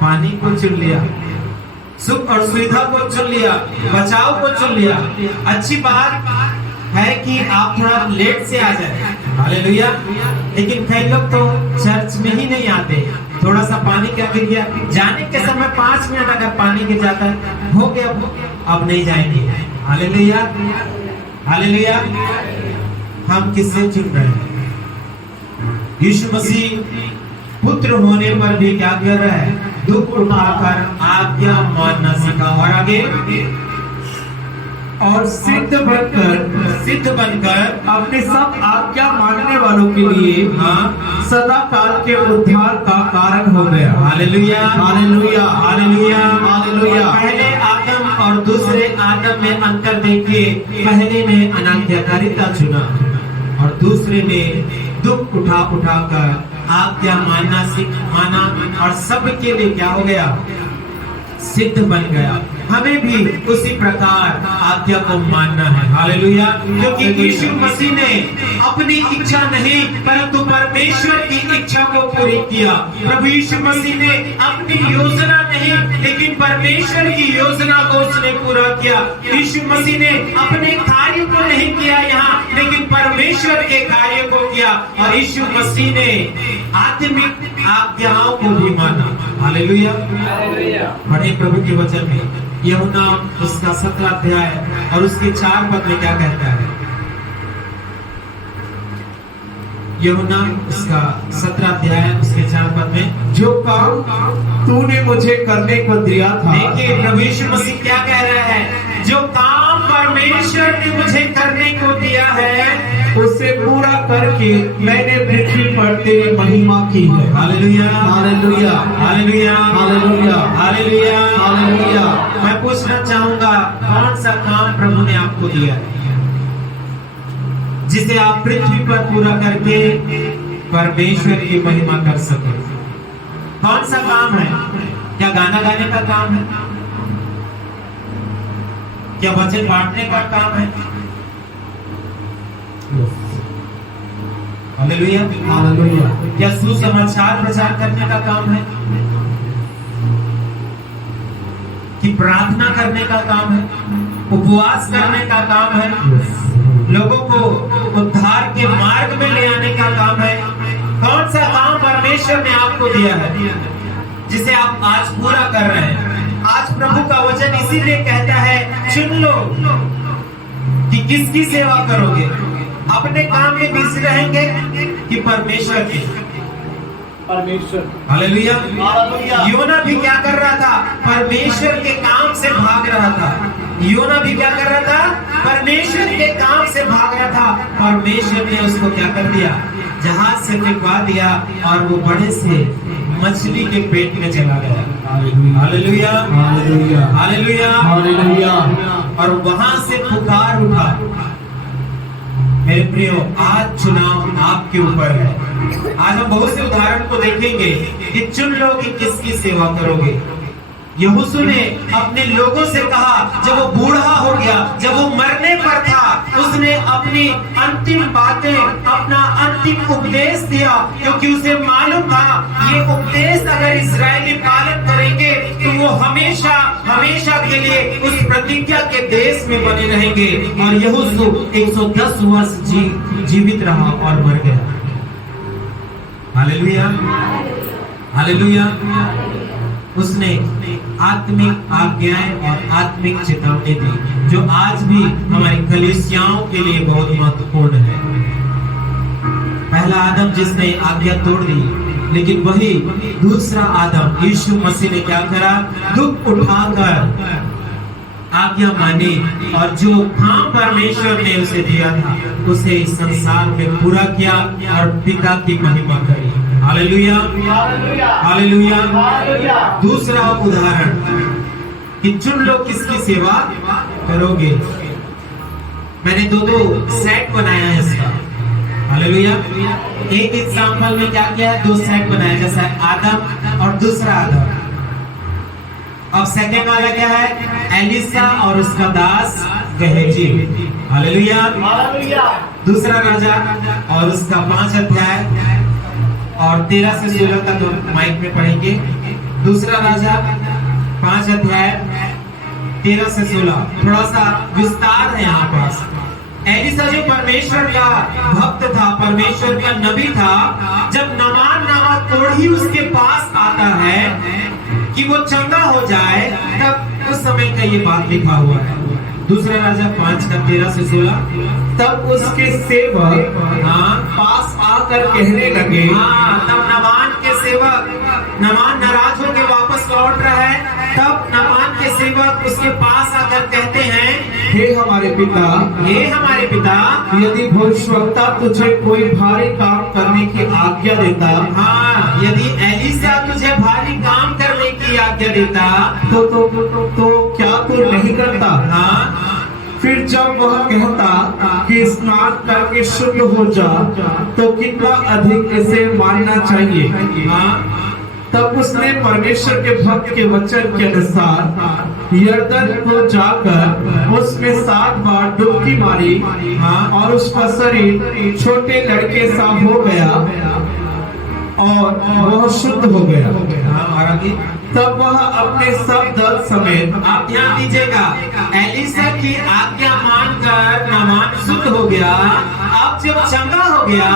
पानी को चुन लिया, सुख और सुविधा को चुन लिया, बचाव को चुन लिया। अच्छी बात है कि आप थोड़ा लेट से आ जाए। हालेलुया। लेकिन कई लोग तो चर्च में ही नहीं आते। थोड़ा सा पानी क्या गिर गया, जाने के समय 5 मिनट अगर पानी गिर जाता है, हो गया, अब नहीं जाएंगे। Hallelujah, hallelujah. हम किससे चुन रहे हैं? यीशु मसीह पुत्र होने पर भी क्या कर रहा है? दुख उठाकर आज्ञा मानना सीखा। और आगे, और सिद्ध बनकर अपने सब आज्ञा मानने वालों के लिए हाँ सदा काल के उद्धार का कारण हो गया। Hallelujah, hallelujah, hallelujah, hallelujah. पहले आदम और दूसरे आदम में अंतर देखिए। पहले ने अनाज्ञाकारिता चुना और दूसरे में दुख उठा कर आज्ञा मानना माना और सब के लिए क्या हो गया? सिद्ध बन गया। हमें भी उसी प्रकार आज्ञा को मानना है। हालेलुया। क्योंकि यीशु मसीह ने अपनी इच्छा नहीं परंतु परमेश्वर की इच्छा को पूरी किया। प्रभु यीशु मसीह ने अपनी योजना नहीं लेकिन परमेश्वर की योजना को उसने पूरा किया। यीशु मसीह ने अपने कार्य को नहीं किया यहाँ लेकिन परमेश्वर के कार्य को किया। और यीशु मसीह ने आत्मिक आज्ञाओं को भी माना। हालेलुया। पढ़े प्रभु के वचन में यूहन्ना उसका 17 अध्याय और उसके 4 पद में क्या कहता है। यूहन्ना उसका 17 अध्याय उसके 4 पद में, जो काम तूने मुझे करने को दिया था। देखिए प्रभु यीशु मसीह क्या कह रहा है, जो काम परमेश्वर ने मुझे करने को दिया है उसे पूरा करके मैंने पृथ्वी पर तेरी महिमा की है। Hallelujah hallelujah hallelujah hallelujah hallelujah hallelujah. मैं पूछना चाहूंगा कौन सा काम प्रभु ने आपको दिया है जिसे आप पृथ्वी पर पूरा करके परमेश्वर की महिमा कर सके। कौन सा काम है? क्या गाना गाने का काम है? क्या वचन बांटने का काम है? Hallelujah hallelujah. क्या सुसमाचार प्रचार करने का काम है कि प्रार्थना करने का काम है, उपवास करने का काम है, लोगों को उद्धार के मार्ग में ले आने का काम है? कौन सा काम परमेश्वर ने आपको दिया है जिसे आप आज पूरा कर रहे हैं? आज प्रभु का वचन इसीलिए कहता है चुन लो कि किसकी सेवा करोगे। अपने काम में बिजी रहेंगे कि परमेश्वर की? परमेश्वर। हालेलुया। हालेलुया। योना भी क्या कर रहा था? परमेश्वर के काम से भाग रहा था। योना भी क्या कर रहा था? परमेश्वर के काम से भाग रहा था। परमेश्वर ने उसको क्या कर दिया? जहाज से फेंकवा दिया और वो बड़े से मछली के पेट में चला गया। Hallelujah hallelujah hallelujah hallelujah. और वहां से पुकार उठा। मेरे प्रियो, आज चुनाव आपके ऊपर है। आज हम बहुत से उदाहरण को देखेंगे कि चुन लो कि किसकी सेवा करोगे। यहोशू ने अपने लोगों से कहा, जब वो बूढ़ा हो गया, जब वो मरने पर था, उसने अपनी अंतिम बातें, अपना अंतिम उपदेश दिया, क्योंकि उसे मालूम था ये उपदेश अगर इस्राएली पालन करेंगे तो वो हमेशा हमेशा के लिए उस प्रतिज्ञा के देश में बने रहेंगे। और यहोशू 110 वर्ष जीवित रहा और मर गया। Hallelujah hallelujah. उसने आत्मिक आज्ञाएं और आत्मिक चेतावनी दी जो आज भी हमारी कलीसियाओं के लिए बहुत महत्वपूर्ण है। पहला आदम जिसने आज्ञा तोड़ दी, लेकिन वही दूसरा आदम यीशु मसीह ने क्या करा? दुख उठाकर आज्ञा मानी और जो काम परमेश्वर ने उसे दिया था उसे इस संसार में पूरा किया और पिता की महिमा करी। Hallelujah hallelujah. दूसरा उदाहरण कि चुन लो किसकी सेवा करोगे। मैंने दो सेट बनाया है इसका। हालेलुया। एक एग्जाम्पल में क्या किया है? 2 सेट बनाया, जैसा आदम और दूसरा आदम। अब सेकंड वाला क्या है? एलिसा और उसका दास गहेजी। Hallelujah hallelujah. दूसरा राजा और उसका 5 अध्याय और 13 से 16 तक माइक में पढ़ेंगे। दूसरा राजा 5 अध्याय 13 से 16, थोड़ा सा विस्तार है यहाँ पास। एलिसा जो परमेश्वर का भक्त था, परमेश्वर का नबी था, जब नामान नामक कोढ़ी उसके पास आता है कि वो चंगा हो जाए, तब उस समय का ये बात लिखा हुआ है। दूसरा राजा 5 का 13 से 16। तब उसके सेवक पास आकर कहने लगे, तब नामान के सेवक, नामान नाराज होकर वापस लौट रहा है, तब नामान के सेवक उसके पास आकर कहते हैं, हे हमारे पिता, हे हमारे पिता, यदि भविष्यवक्ता तुझे कोई भारी काम करने की आज्ञा देता, यदि एलिसा तुझे भारी काम करने की आज्ञा देता तो क्या तू नहीं करता? फिर जब वह कहता कि स्नान करके शुद्ध हो जा, तो कितना अधिक इसे मानना चाहिए। तब उसने परमेश्वर के भक्त के वचन के अनुसार यरदन को जाकर उसमें 7 बार डुबकी मारी और उसका शरीर छोटे लड़के सा हो गया और वह शुद्ध हो गया। और आगे तब वह अपने सब दल समेत, आप ध्यान दीजिएगा, एलिसा की आज्ञा मानकर नामान शुद्ध हो गया। अब जब चंगा हो गया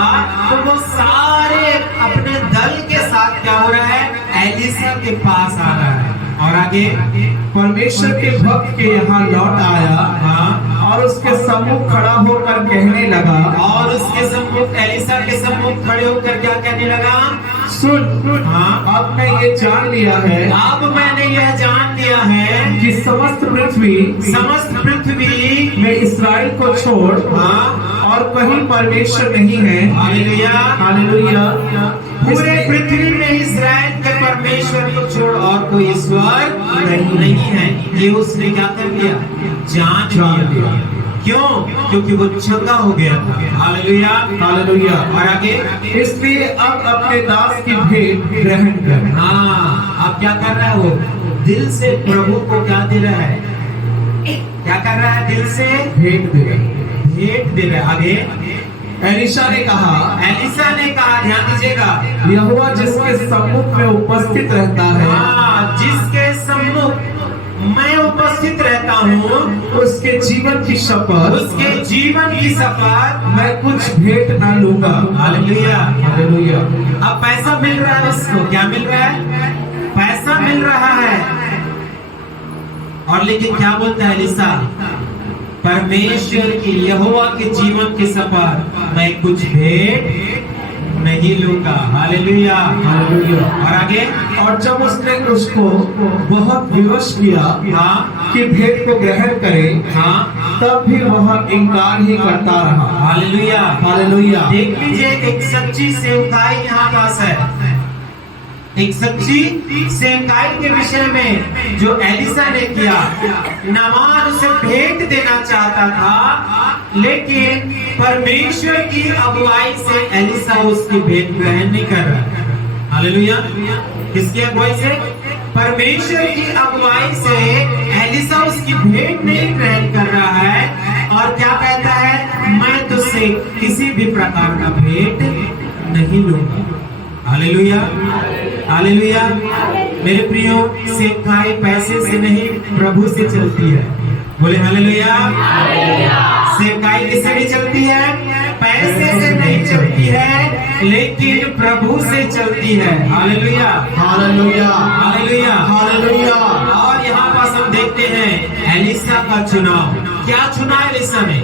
तो वो सारे अपने दल के साथ क्या हो रहा है, एलिसा के पास आ रहा है। और आगे परमेश्वर के भक्त के यहाँ लौट आया और उसके सम्मुख खड़ा होकर कहने लगा, और उसके सम्मुख, एलिसा के सम्मुख खड़े होकर क्या कहने लगा, सुन, अब मैं ये जान लिया है, अब मैंने यह जान लिया है कि समस्त पृथ्वी में इस्राएल को छोड़ और कहीं परमेश्वर नहीं है। Hallelujah, hallelujah. पूरे पृथ्वी में इस्राएल के परमेश्वर को छोड़ और कोई ईश्वर नहीं है। ये उसने क्या कर लिया, जान लिया। क्यों? क्योंकि वो चंगा हो गया था। Hallelujah, hallelujah. और आगे इसलिए अब अपने दास की भेंट ग्रहण कर। अब क्या कर रहा है वो, दिल से प्रभु को क्या दे रहा है, क्या कर रहा है, दिल से भेंट दे रहा है। आगे एलिशा ने कहा, ध्यान दीजिएगा, यहोवा जिसके सम्मुख में उपस्थित रहता है, जिसके सम्मुख मैं उपस्थित रहता हूँ, उसके जीवन की शपथ मैं कुछ भेंट ना लूंगा। Hallelujah, hallelujah. अब पैसा मिल रहा है उसको, क्या मिल रहा है, पैसा मिल रहा है। और लेकिन क्या बोलता है एलिसा, परमेश्वर की, यहोवा के जीवन की शपथ मैं कुछ भेंट नहीं लूंगा। Hallelujah, hallelujah. और आगे, और जब उसने उसको बहुत विवश किया कि भेंट को ग्रहण करे, तब भी वह इनकार ही करता रहा। Hallelujah, hallelujah. देख लीजिए, एक सच्ची सेवकाई यहाँ पास है। एक सच्ची सेवकाई के विषय में जो एलिसा ने किया, नामान उसे भेंट देना चाहता था, लेकिन परमेश्वर की अगुवाई से एलिसा उसकी भेंट ग्रहण नहीं कर रहा। हालेलुया। किसकी अगुवाई से? परमेश्वर की अगुवाई से एलिसा उसकी भेंट नहीं ग्रहण कर रहा है, और क्या कहता है, मैं तुझसे किसी भी प्रकार का भेंट नहीं लूंगा। Hallelujah, hallelujah. मेरे प्रियो, सेवकाई पैसे से नहीं प्रभु से चलती है। बोले हालेलुया। सेवकाई किससे नहीं चलती है? पैसे से नहीं चलती है, लेकिन प्रभु से चलती है। Hallelujah, hallelujah, hallelujah, hallelujah. और यहाँ पास हम देखते हैं एलिसा का चुनाव। क्या चुना एलिसा ने?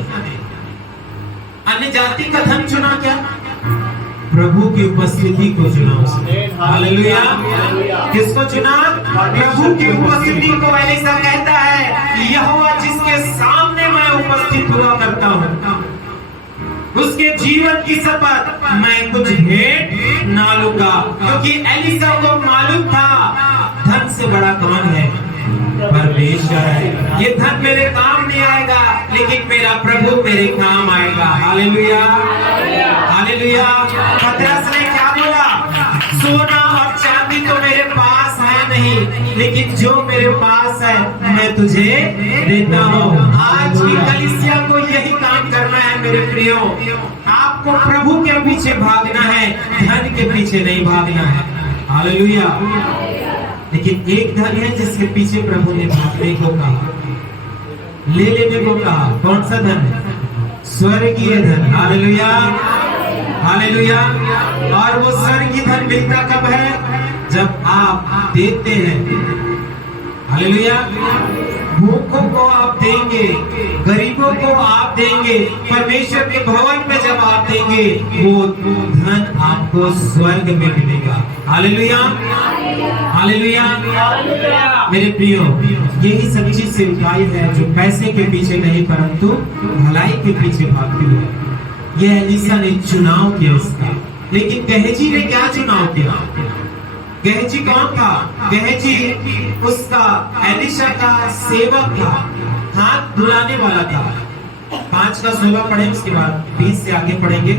अन्य जाति का धन चुना क्या? प्रभु की उपस्थिति को चुना उसने। हालेलुया। किसको चुना? प्रभु की उपस्थिति को। एलिसा कहता है, यहोवा जिसके सामने मैं उपस्थित हुआ करता हूँ, उसके जीवन की शपथ मैं कुछ भेंट ना लूंगा। क्योंकि एलिसा को मालूम था धन से बड़ा कौन है? परमेश्वर है। ये धन मेरे काम नहीं आएगा, लेकिन मेरा प्रभु मेरे काम आएगा। Hallelujah, hallelujah. पतरस ने क्या बोला? सोना और चांदी तो मेरे पास है नहीं, लेकिन जो मेरे पास है मैं तुझे देता हूँ। आज की कलीसिया को यही काम करना है मेरे प्रियो। आपको प्रभु के पीछे भागना है, धन के पीछे नहीं भागना है। हालेलुया। लेकिन एक धन है जिसके पीछे प्रभु ने भागने को कहा, ले लेने को कहा। कौन सा धन है? स्वर्गीय धन। Hallelujah, hallelujah. और वो स्वर्गीय धन मिलता कब है? जब आप देते हैं। हालेलुया। भूखों को आप देंगे, गरीबों को आप देंगे, परमेश्वर के भवन में जब आप देंगे, वो धन आपको स्वर्ग में मिलेगा। Hallelujah, hallelujah. मेरे प्रियो, यही सच्ची सेवकाई है जो पैसे के पीछे नहीं परंतु भलाई के पीछे भागती है। यह एलिसा ने चुनाव किया उसका। लेकिन गहजी ने क्या चुनाव किया? गहजी कौन था? गहजी उसका एलिशा का सेवक था, हाथ धुलाने वाला था। 5 का 16 पढ़े, उसके बाद 20 से आगे पढ़ेंगे।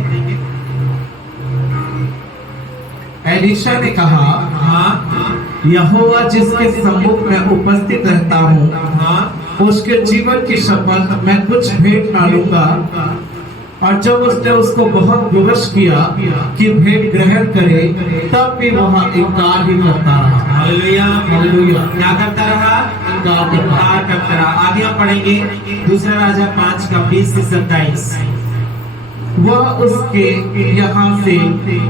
एलीशा ने कहा, हाँ यहोवा जिसके सम्मुख में उपस्थित रहता हूँ, हाँ उसके जीवन की शपथ मैं कुछ भेंट ना लूंगा। और जब उसने उसको बहुत विवश किया कि भेंट ग्रहण करे, तब भी वहाँ इनकार ही करता रहा। Hallelujah hallelujah. क्या करता रहा? इनकार करता रहा। इनकार करता रहा। आगे हम पढ़ेंगे दूसरा राजा 5 का 20 से 27। वह उसके यहाँ से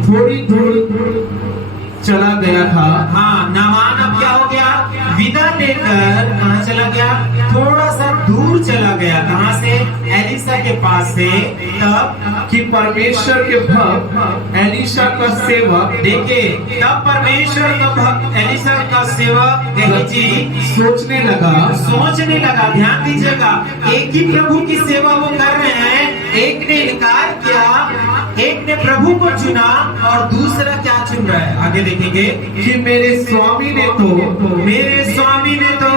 थोड़ी दूर चला गया था। हाँ, नामान अब क्या हो गया? विदा लेकर कहाँ चला गया? थोड़ा सा दूर चला गया। कहाँ से? एलीशा के पास से। तब कि परमेश्वर के भक्त एलीशा का सेवक, देखिए, तब परमेश्वर का भक्त एलीशा का सेवक गेहजी सोचने लगा, ध्यान दीजिएगा, एक ही प्रभु की सेवा वो कर रहे हैं। एक ने इनकार किया, एक ने प्रभु को चुना, और दूसरा क्या चुन रहा है? आगे देखेंगे कि मेरे स्वामी ने तो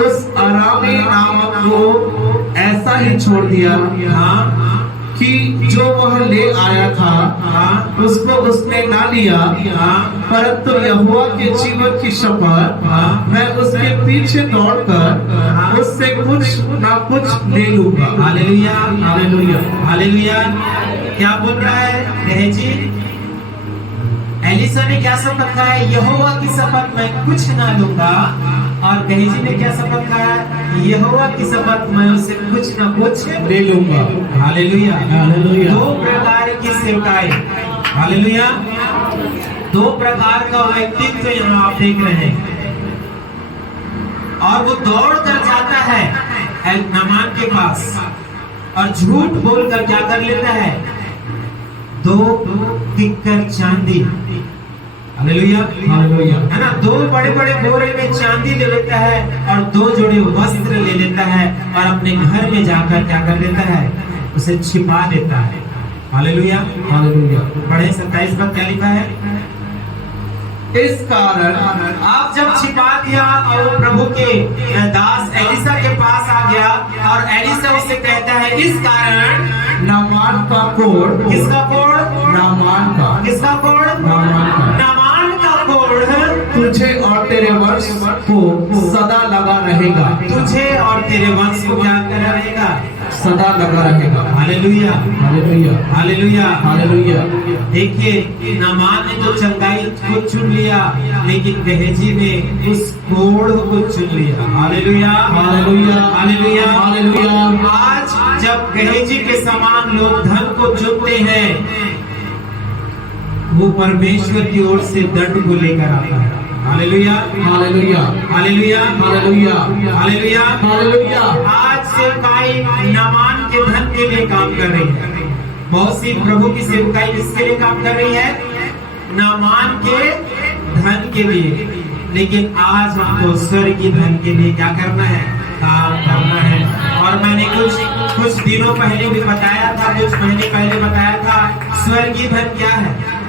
उस अरामी नामक को ऐसा ही छोड़ दिया, हाँ कि जो वह ले आया था हाँ उसको उसने ना लिया, हाँ परंतु यहोवा के जीवन की शपथ मैं उसके पीछे दौड़कर उससे कुछ ना कुछ ले लूंगा। Hallelujah hallelujah. हालेलुया। क्या बोल रहा है गेहजी? एलीशा ने क्या शपथ खाया? यहोवा की शपथ मैं कुछ ना लूंगा। और गेहजी ने क्या शपथ खाया? यहोवा की शपथ मैं उससे कुछ ना कुछ ले लूंगा। हालेलुया। हालेलुया। 2 प्रकार की सेवकाई। हालेलुया। 2 प्रकार का व्यक्तित्व यहाँ आप देख रहे हैं। और वो दौड़ कर जाता है नामान के पास, और झूठ बोलकर क्या कर लेता है? 2 किक्कर चांदी। हालेलुया। हालेलुया। है ना? 2 बड़े बड़े बोरे में चांदी ले लेता है, और 2 जोड़े वस्त्र ले लेता है, और अपने घर में जाकर क्या कर लेता है? उसे छिपा देता है। हालेलुया। हालेलुया। पढ़े 27 पर क्या लिखा है? इस कारण आप जब छिपा दिया, और वो प्रभु के दास एलीशा के पास आ गया, और एलीशा उसे कहता है, इस कारण नामान का कोढ़, किसका कोढ़? नामान का, किसका कोढ़? नामान का कोढ़ तुझे और तेरे वंश को सदा लगा रहेगा। तुझे और तेरे वंश को क्या कर रहेगा? सदा लगा रहेगा। हालेलुया। हालेलुया। हालेलुया। हालेलुया। देखिए, नामान ने तो चंगाई को चुन लिया, लेकिन गेहजी ने उस कोढ़ को चुन लिया। हालेलुया। हालेलुया। हालेलुया। हालेलुया। आज जब गेहजी के समान लोग धन को चुनते हैं, वो परमेश्वर की ओर से दंड को लेकर आता है। Hallelujah. Hallelujah. Hallelujah. Hallelujah. Hallelujah. Hallelujah. आज सेवकाई नामान के धन के लिए काम कर रही है। बहुत सी प्रभु की सेवकाई किसके लिए काम कर रही है? नामान के धन के लिए। लेकिन आज हमको स्वर्गीय धन के लिए क्या करना है? काम करना है। और मैंने कुछ दिनों पहले भी बताया था, कुछ महीने पहले बताया था, स्वर्गीय धन क्या है?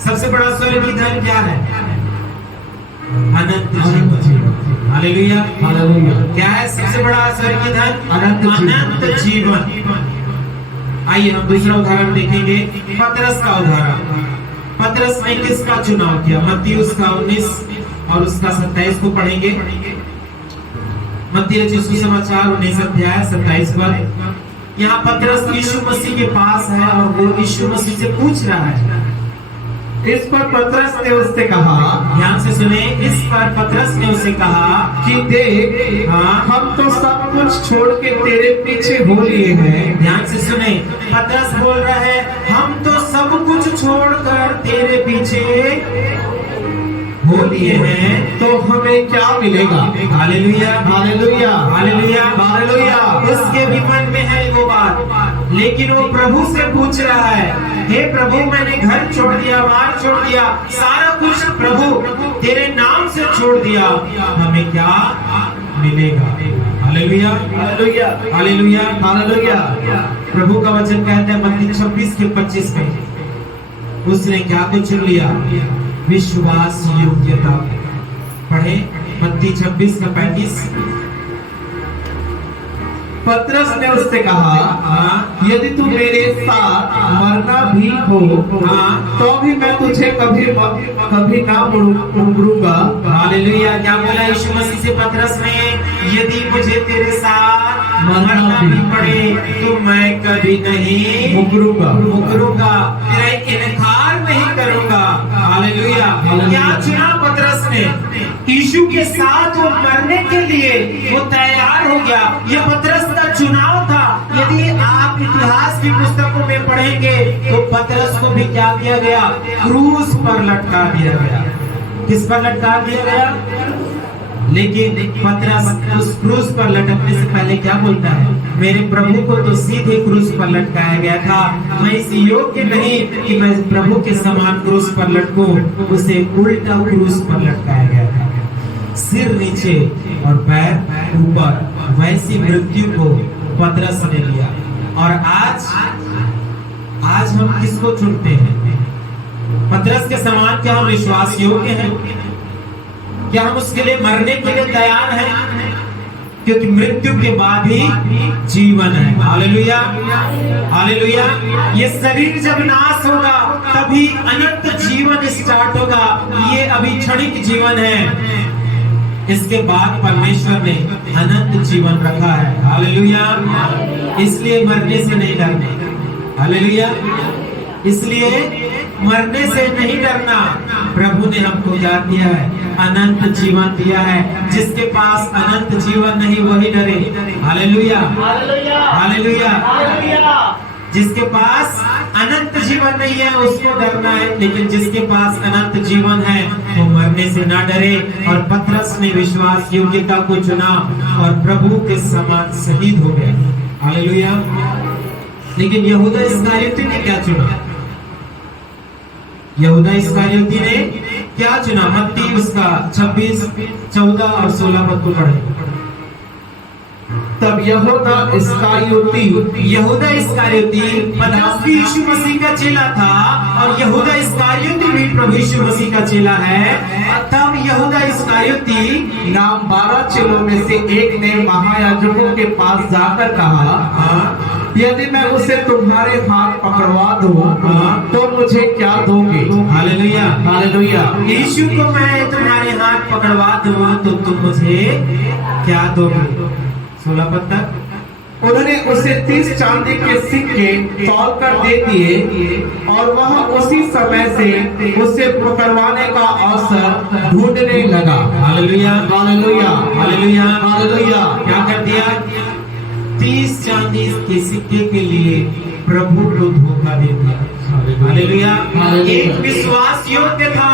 सबसे बड़ा स्वर्गीय धन क्या है? अनंत जीवन। हालेलुया। हालेलुया। क्या है सबसे बड़ा स्वर्गीय धन? अनंत जीवन। आइए हम दूसरा उदाहरण देखेंगे, पतरस का उदाहरण। पतरस ने किसका चुनाव किया? मत्ती उसका 19 और उसका 27 को पढ़ेंगे। मत्ती रचित सुसमाचार 19 अध्याय 27 पर। यहाँ पतरस यीशु मसीह के पास है, और वो यीशु मसीह से पूछ रहा है। इस पर पतरस ने उससे कहा, ध्यान से सुने, इस पर पतरस ने उसे कहा कि देख, हाँ, हम तो सब कुछ छोड़ के तेरे पीछे हो लिए हैं। ध्यान से सुने, पतरस बोल रहा है, हम तो सब कुछ छोड़कर तेरे पीछे हो लिए हैं, तो हमें क्या मिलेगा? हालेलुया। हालेलुया। हालेलुया। हालेलुया। उसके भी मन में है वो बात, लेकिन वो प्रभु से पूछ रहा है, हे प्रभु, मैंने घर छोड़ दिया, बार छोड़ दिया, सारा कुछ प्रभु तेरे नाम से छोड़ दिया, हमें क्या मिलेगा? हालेलुया। हालेलुया। हालेलुया। हालेलुया। प्रभु का वचन कहता है मत्ती 26 के 25 में, उसने क्या कुछ चुन लिया? विश्वास योग्यता। पढ़े मत्ती 26 का 35। पतरस ने उससे कहा, हाँ, यदि तू मेरे साथ मरना भी हो, हाँ, तो भी मैं तुझे कभी ना मुकरूंगा। हालेलुया। क्या बोला यीशु मसीह से पतरस ने? यदि मुझे तेरे साथ मरना भी पड़े तो मैं कभी नहीं मुकरूंगा, तेरा इनकार नहीं करूंगा। हालेलुया। क्या चुना पतरस ने? यीशु के साथ वो मरने के लिए वो तैयार हो गया। ये पतरस का चुनाव था। यदि आप इतिहास की पुस्तकों में पढ़ेंगे तो पतरस को भी क्या किया गया? क्रूस पर लटका दिया गया। किस पर लटका दिया गया? लेकिन पतरस उस क्रूस पर लटकने से पहले क्या बोलता है? मेरे प्रभु को तो सीधे क्रूस पर लटकाया गया था, मैं इस योग्य नहीं कि मैं प्रभु के समान क्रूस पर लटकूं। उसे उल्टा क्रूस पर लटकाया गया था, सिर नीचे और पैर ऊपर। वैसी मृत्यु को पतरस ने लिया। और आज हम किसको चुनते हैं? पतरस के समान क्या हम विश्वास योग्य हैं? क्या हम उसके लिए मरने के लिए तैयार हैं? क्योंकि मृत्यु के बाद ही जीवन है। Hallelujah, hallelujah. ये शरीर जब नाश होगा तभी अनंत जीवन स्टार्ट होगा। ये अभी क्षणिक जीवन है, इसके बाद परमेश्वर ने अनंत जीवन रखा है। हालेलुया। इसलिए मरने से नहीं डरने। हालेलुया। इसलिए मरने से नहीं डरना। प्रभु ने हमको क्या दिया है? अनंत जीवन दिया है। जिसके पास अनंत जीवन नहीं वही डरे। Hallelujah, hallelujah. जिसके पास अनंत जीवन नहीं है उसको डरना है, लेकिन जिसके पास अनंत जीवन है वो मरने से ना डरे। और पतरस ने विश्वास योग्यता को चुना और प्रभु के समान शहीद हो गया। हालेलुया। लेकिन यहूदा इस्करियोती ने क्या चुना? यहूदा इस्करियोती ने क्या चुना? मत्ती उसका 26, 14 और 16 पद को पढ़े। तब यहूदा इस्करियोती पतरस भी यीशु मसीह का चेला था और यहूदा इस्करियोती भी प्रभु यीशु मसीह का चेला है। तब यहूदा इस्करियोती नाम 12 चेलों में से एक ने महायाजकों के पास जाकर कहा, यदि मैं उसे तुम्हारे हाथ पकड़वा दूं तो मुझे क्या दोगे? Hallelujah, hallelujah. यीशु को मैं तुम्हारे हाथ पकड़वा दूं तो तुम मुझे क्या दोगे? 16 पद तक। उन्होंने उसे 30 चांदी के सिक्के तौल कर दे दिए और वह उसी समय से उसे पकड़वाने का अवसर ढूंढने लगा। Hallelujah, hallelujah, hallelujah, hallelujah. क्या कर दिया? 30 चांदी के सिक्के के लिए प्रभु को धोखा दे दिया। हालेलुया। एक विश्वास योग्य था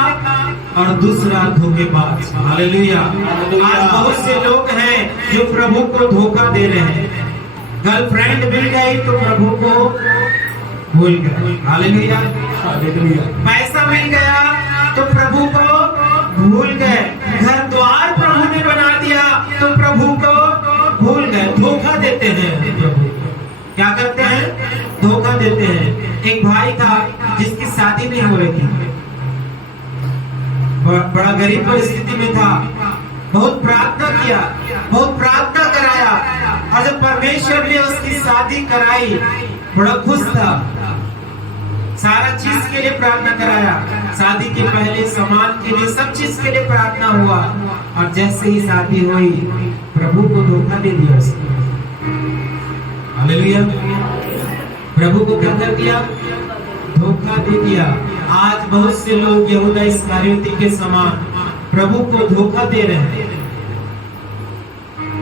और दूसरा धोखेबाज। हालेलुया। आज बहुत से लोग हैं जो प्रभु को धोखा दे रहे हैं। गर्लफ्रेंड मिल गई तो प्रभु को भूल गए। Hallelujah, hallelujah. पैसा मिल गया तो प्रभु को भूल गए। घर द्वार प्रभु ने बना दिया तो प्रभु को भूल गए। धोखा देते हैं प्रभु। क्या करते हैं? धोखा देते हैं। एक भाई था जिसकी शादी नहीं हो रही थी, बड़ा गरीब परिस्थिति में था। बहुत प्रार्थना किया, बहुत प्रार्थना कराया और जब परमेश्वर ने उसकी शादी कराई बड़ा खुश था। सारा चीज के लिए प्रार्थना कराया, शादी के पहले सामान के लिए, सब चीज के लिए प्रार्थना हुआ और जैसे ही शादी हुई प्रभु को धोखा दे दिया उसने। हालेलुया। प्रभु को क्या कर दिया? धोखा दे दिया। आज बहुत से लोग यहूदा इस्करियोती के समान प्रभु को धोखा दे रहे हैं,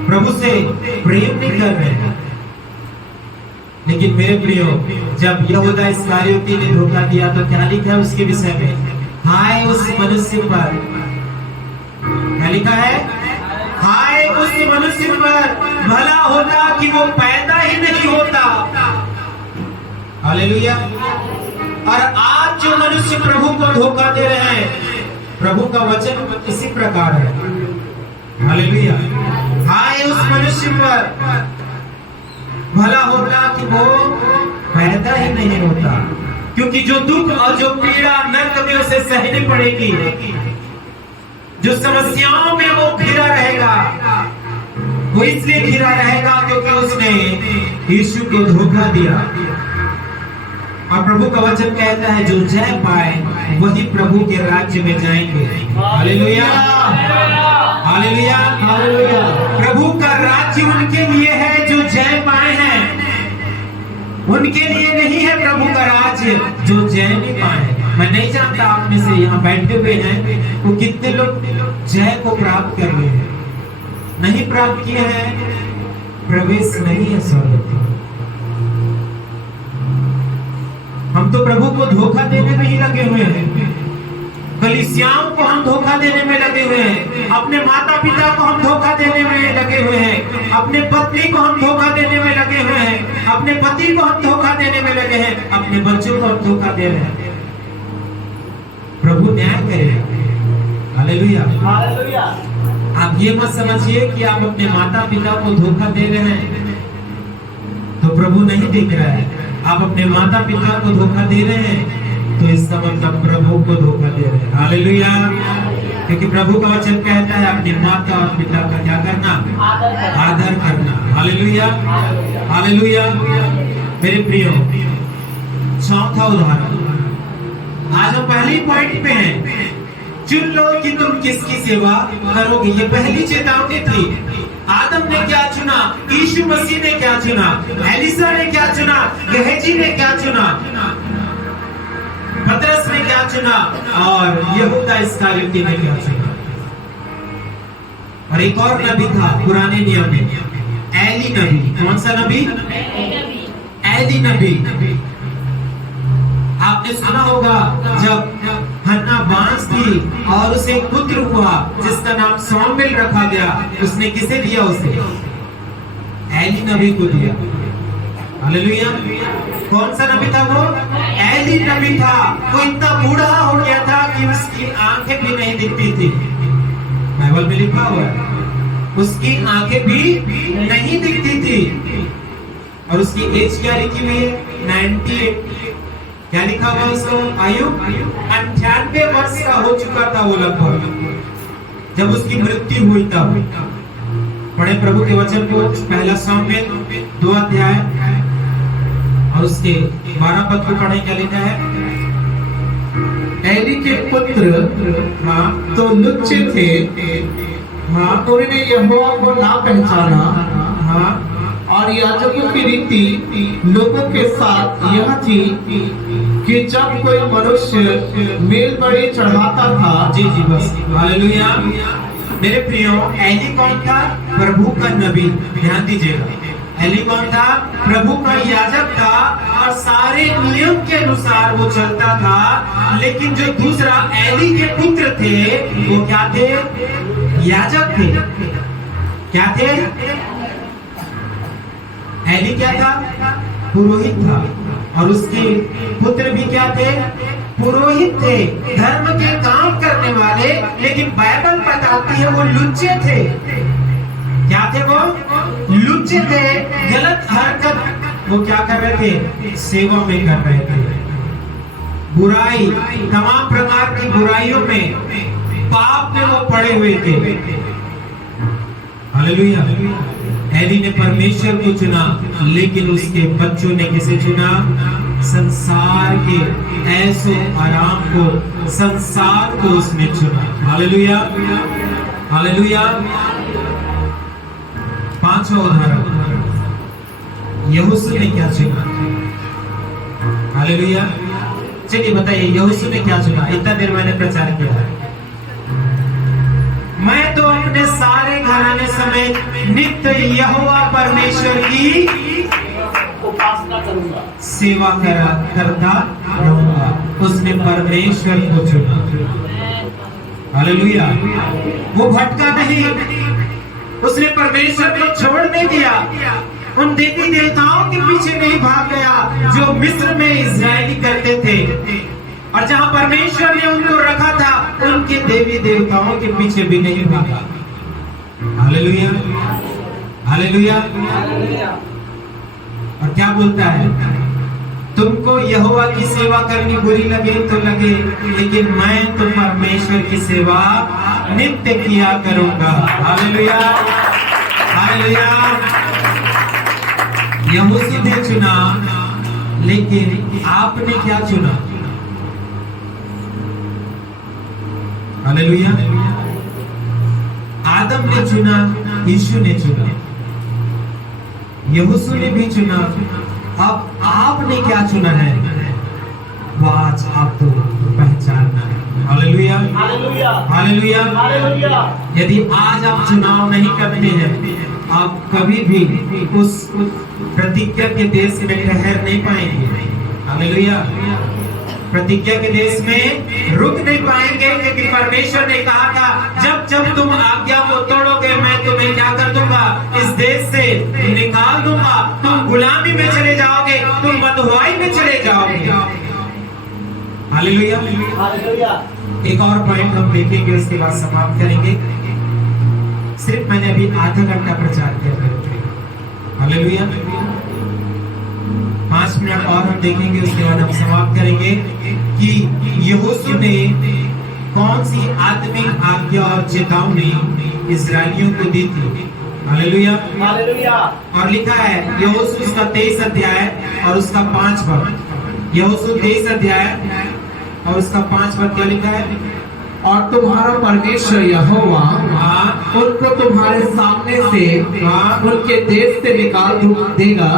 प्रभु से प्रेम नहीं कर रहे हैं। लेकिन मेरे प्रियो, जब यहूदा इस्करियोती ने धोखा दिया तो क्या लिखा है उसके विषय में? हाय उस मनुष्य पर। क्या लिखा है? हाय उस मनुष्य पर, भला होता कि वो पैदा ही नहीं होता। हालेलुया। और आज जो मनुष्य प्रभु को धोखा दे रहे हैं, प्रभु का वचन इसी प्रकार है। हालेलुया। हाय उस मनुष्य पर, भला होता कि वो पैदा ही नहीं होता, क्योंकि जो दुख और जो पीड़ा नरक में उसे सहनी पड़ेगी, जो समस्याओं में वो घिरा रहेगा, वो इसलिए घिरा रहेगा क्योंकि उसने यीशु को धोखा दिया। और प्रभु का वचन कहता है जो जय पाए वही प्रभु के राज्य में जाएंगे। Hallelujah, hallelujah, hallelujah. प्रभु का राज्य उनके लिए है जो जय पाए हैं, उनके लिए नहीं है प्रभु का राज्य जो जय नहीं पाए। मैं नहीं जानता आप में से यहाँ बैठे हुए हैं वो कितने लोग जय को प्राप्त कर रहे हैं, नहीं प्राप्त किए हैं, प्रवेश नहीं है स्वर्ग। हम तो प्रभु को धोखा देने में ही लगे हुए हैं, कलीसियाओं को हम धोखा देने में लगे हुए हैं, अपने माता पिता को हम धोखा देने में लगे हुए हैं, अपने पत्नी को हम धोखा देने में लगे हुए हैं, अपने पति को हम धोखा देने में लगे हैं, अपने बच्चों को हम धोखा दे रहे हैं। प्रभु न्याय करेगा। Hallelujah, hallelujah. आप ये मत समझिए कि आप अपने माता पिता को धोखा दे रहे हैं तो प्रभु नहीं देख रहा है। आप अपने माता पिता को धोखा दे रहे हैं तो इसका मतलब प्रभु को धोखा दे रहे हैं। हालेलुया, क्योंकि प्रभु का वचन कहता है अपने माता और पिता का क्या करना, आदर करना। Hallelujah, hallelujah. मेरे प्रियो, चौथा उदाहरण, आज हम पहली पॉइंट पे हैं, चुन लो कि तुम किसकी सेवा करोगे। ये पहली चेतावनी थी। आदम ने क्या चुना, यीशु मसीह ने क्या चुना, एलिसा ने क्या चुना, गहजी ने क्या चुना, पतरस ने क्या चुना और यहूदा इस्करियोती ने क्या चुना। और एक और नबी था पुराने नियम में, एली नबी। कौन सा नबी? एली नबी। आपने सुना होगा जब हन्ना बांस थी और उसे एक पुत्र हुआ जिसका नाम शाऊल रखा गया, उसने किसे दिया? उसे एली नबी को दिया। हालेलुया। कौन सा नबी था वो? एली नबी था। वो इतना बूढ़ा हो गया था कि उसकी आंखें भी नहीं दिखती थी। बाइबल में लिखा हुआ है उसकी आंखें भी नहीं दिखती थी। और उसकी एज क्या लिखी हुई है? 98। क्या लिखा हुआ उसको? आयु 98 वर्ष का हो चुका था वो लगभग जब उसकी मृत्यु हुई तब। पढ़े प्रभु के वचन को, पहला शाऊल 2 अध्याय और उसके 12 पद को पढ़े। क्या लिखा है? एली के पुत्र तो लुच्चे थे, उन्होंने यहोवा को ना पहचाना। और याजकों की रीति लोगों के साथ यह थी कि जब कोई मनुष्य मेल बलि चढ़ाता था। जी जी, बस। हालेलुया। मेरे प्रियो, एली कौन था? प्रभु का नबी। ध्यान दीजिएगा, एली कौन था? प्रभु का याजक था और सारे नियम के अनुसार वो चलता था। लेकिन जो दूसरा एली के पुत्र थे वो क्या थे? याजक थे। क्या थे? एली क्या था? पुरोहित था। और उसके पुत्र भी क्या थे? पुरोहित थे, धर्म के काम करने वाले। लेकिन बाइबल बताती है वो लुच्चे थे। क्या थे वो? लुच्चे थे। गलत हरकत वो क्या कर रहे थे? सेवा में कर रहे थे। बुराई, तमाम प्रकार की बुराइयों में, पाप में वो पड़े हुए थे। हालेलुया। एली ने परमेश्वर को चुना लेकिन उसके बच्चों ने किसे चुना? संसार के ऐसो आराम को, संसार को उसने चुना। Hallelujah, hallelujah. पांचवा उदाहरण, यहोशू ने क्या चुना? हालेलुया। चलिए बताइए, यहोशू ने क्या चुना? इतना देर मैंने प्रचार किया है, मैं तो अपने सारे घराने समेत नित्य यहोवा परमेश्वर की उपासना करूंगा, सेवा करता रहूंगा। उसने परमेश्वर को चुना। हालेलुया। वो भटका नहीं, उसने परमेश्वर को छोड़ नहीं दिया, उन देवी देवताओं के पीछे नहीं भाग गया जो मिस्र में इजरायली करते थे। और जहां परमेश्वर ने उनको रखा था उनके देवी देवताओं के पीछे भी नहीं भागा। Hallelujah, hallelujah. और क्या बोलता है? तुमको यहोवा की सेवा करनी बुरी लगे तो लगे, लेकिन मैं तो परमेश्वर की सेवा नित्य किया करूंगा। Hallelujah, hallelujah. यहोशू ने चुना, लेकिन आपने क्या चुना? हालेलुया। आदम ने चुना, यीशु ने चुना, यहोशू ने भी चुना। अब आपने क्या चुना है, वो आज आपको पहचानना है। Hallelujah, hallelujah, hallelujah. हालेलुया। यदि आज आप चुनाव नहीं करते हैं, आप कभी भी उस प्रतिज्ञा के देश में ठहर नहीं पाएंगे। हालेलुया। प्रतिज्ञा के देश में रुक नहीं पाएंगे, लेकिन परमेश्वर ने कहा था, जब जब तुम आज्ञा को तोड़ोगे, मैं तुम्हें क्या कर दूंगा, इस देश से निकाल दूंगा। तुम गुलामी में चले जाओगे, तुम बंधुआई में चले जाओगे। हालेलुया। हालेलुया। एक और पॉइंट हम देखेंगे, उसके बाद समाप्त करेंगे। सिर्फ मैंने अभी आधा घंटा प्रचार किया। हालेलुया। 5 मिनट और हम देखेंगे, उसके बाद हम समाप्त करेंगे कि यहोशू ने कौन सी आत्मिक आज्ञा और चेतावनी इस्राएलियों को दी थी। Hallelujah, hallelujah. और लिखा है यहोशू उसका 23 अध्याय और उसका 5 पद। यहोशू 23 अध्याय और उसका 5 पद क्या लिखा है? और तुम्हारा परमेश्वर यहोवा उनको तुम्हारे सामने से उनके देश से निकाल देगा,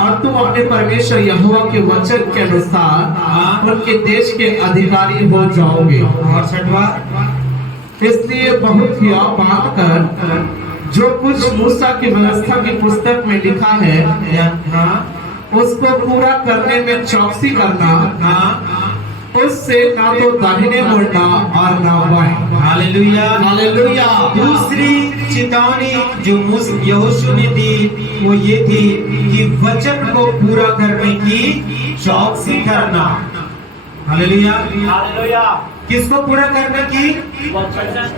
और तुम अपने परमेश्वर यहोवा के वचन के अनुसार उनके देश के अधिकारी हो जाओगे। और 6वां, इसलिए बहुत ही बात कर जो कुछ मूसा की व्यवस्था की पुस्तक में लिखा है, उसको पूरा करने में चौकसी करना, उससे ना तो दाहिने मुड़ना और ना बाएं। Hallelujah, hallelujah. दूसरी चेतावनी जो यहोशू ने दी वो ये थी कि वचन को पूरा करने की चौकसी करना। Hallelujah, hallelujah. किसको पूरा करने की? वचन।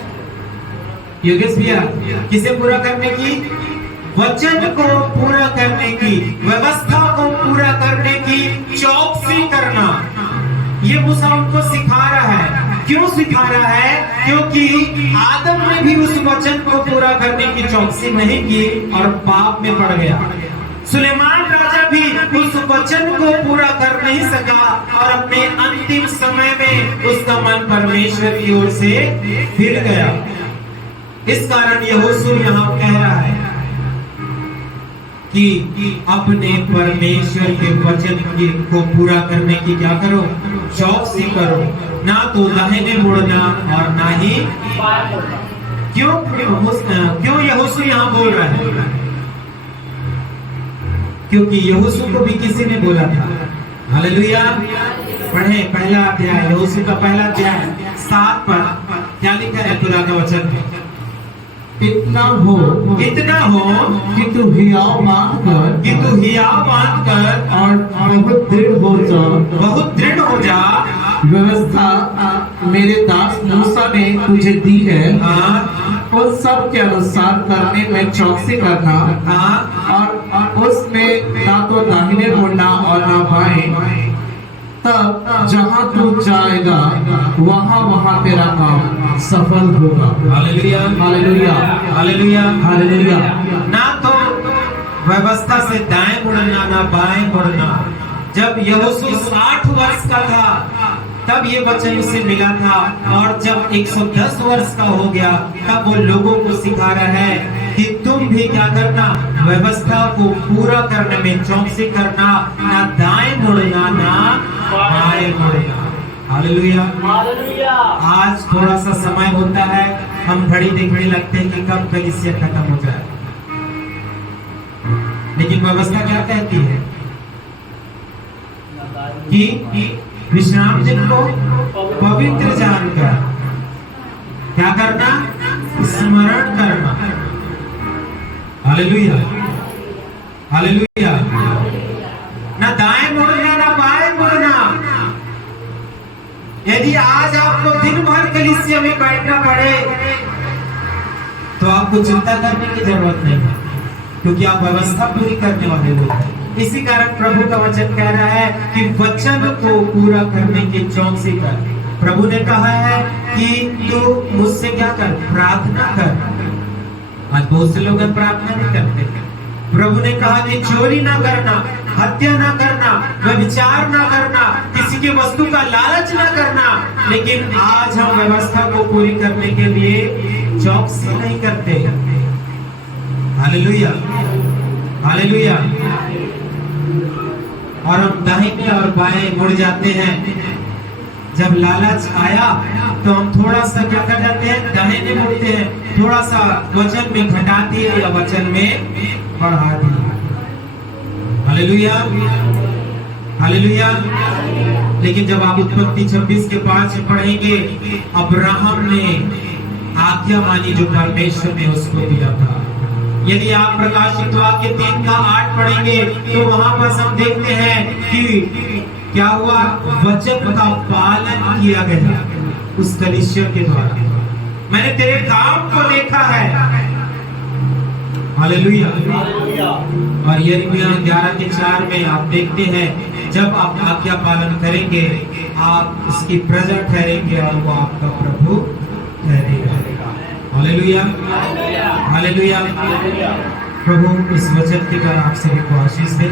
योगेश भैया, किसे पूरा करने की? वचन को पूरा करने की, व्यवस्था को पूरा करने की चौकसी करना। ये मूसा उनको सिखा रहा है। क्यों सिखा रहा है? क्योंकि आदम ने भी उस वचन को पूरा करने की चौकसी नहीं की और पाप में पड़ गया। सुलेमान राजा भी उस वचन को पूरा कर नहीं सका और अपने अंतिम समय में उसका मन परमेश्वर की ओर से फिर गया। इस कारण यहोशू यहाँ कह रहा है कि अपने परमेश्वर के वचन को पूरा करने की क्या करो? चौकसी करो, ना तो दाहिने मुड़ना और ना ही। क्यों यहोशू यहाँ बोल रहा है? क्योंकि यहोशू को भी किसी ने बोला था। हालेलुया। पढ़े पहला अध्याय, यहोशू का पहला अध्याय 7 पर क्या लिखा है खुदा का वचन? इतना हो कि तू हियाव बांध कर और बहुत दृढ़ हो जा। व्यवस्था मेरे दास मूसा ने तुझे दी है, उन सब के अनुसार करने में चौकसी करना, और उसमें ना तो दाहिने मुड़ना और ना बाएं। तब जहाँ तू जाएगा वहाँ तेरा काम सफल होगा। Hallelujah, hallelujah, hallelujah, hallelujah. ना तो व्यवस्था से दाएं मुड़ना ना बाएं मुड़ना। जब यहोशू 60 वर्ष का था तब ये वचन उसे मिला था, और जब 110 वर्ष का हो गया तब वो लोगों को सिखा रहा है कि तुम भी क्या करना? व्यवस्था को पूरा करने में चौकसी करना, ना दाएं मुड़ना ना बाएं मुड़ना। Hallelujah, hallelujah. आज थोड़ा सा समय होता है, हम घड़ी देखने लगते हैं कि कब कलीसिया खत्म हो जाए, लेकिन व्यवस्था क्या कहती है कि विश्राम दिन को पवित्र जानकर क्या करना? स्मरण करना। Hallelujah, hallelujah. ना दाएं मुड़ना ना बाएं मुड़ना। यदि आज आपको दिन भर कलीसिया में बैठना पड़े तो आपको चिंता करने की जरूरत नहीं है, क्योंकि आप व्यवस्था पूरी करने वाले लोग हैं। इसी कारण प्रभु का वचन कह रहा है कि वचन को पूरा करने की चौकसी कर। प्रभु ने कहा है कि तू मुझसे क्या कर? प्रार्थना कर। आज बहुत से लोग प्रार्थना नहीं करते। प्रभु ने कहा कि चोरी ना करना, हत्या ना करना, व्यभिचार ना करना, किसी की वस्तु का लालच ना करना, लेकिन आज हम व्यवस्था को पूरी करने के लिए चौकसी नहीं करते। Hallelujah, hallelujah. और हम दाहिने और बाएं मुड़ जाते हैं। जब लालच आया तो हम थोड़ा सा क्या कर जाते हैं, दाहिने मुड़ते हैं, थोड़ा सा वचन में घटा दिए या वचन में बढ़ा दिए। Hallelujah, hallelujah. लेकिन जब आप उत्पत्ति 26 के 5 पढ़ेंगे, अब्राहम ने आज्ञा मानी जो परमेश्वर ने उसको दिया था। यदि आप प्रकाशित वाक्य 3 का 8 पढ़ेंगे तो वहां पर हम देखते हैं कि क्या हुआ, वचन का पालन किया गया उस कलीसिया के द्वारा। मैंने तेरे काम को देखा है। हालेलुया। और यिर्मयाह 11 के 4 में आप देखते हैं, जब आप आज्ञा पालन करेंगे आप उसकी प्रजा ठहरेंगे और वो आपका प्रभु ठहरेगा। Hallelujah, hallelujah. प्रभु इस वचन के द्वारा आप सभी को आशीष दे।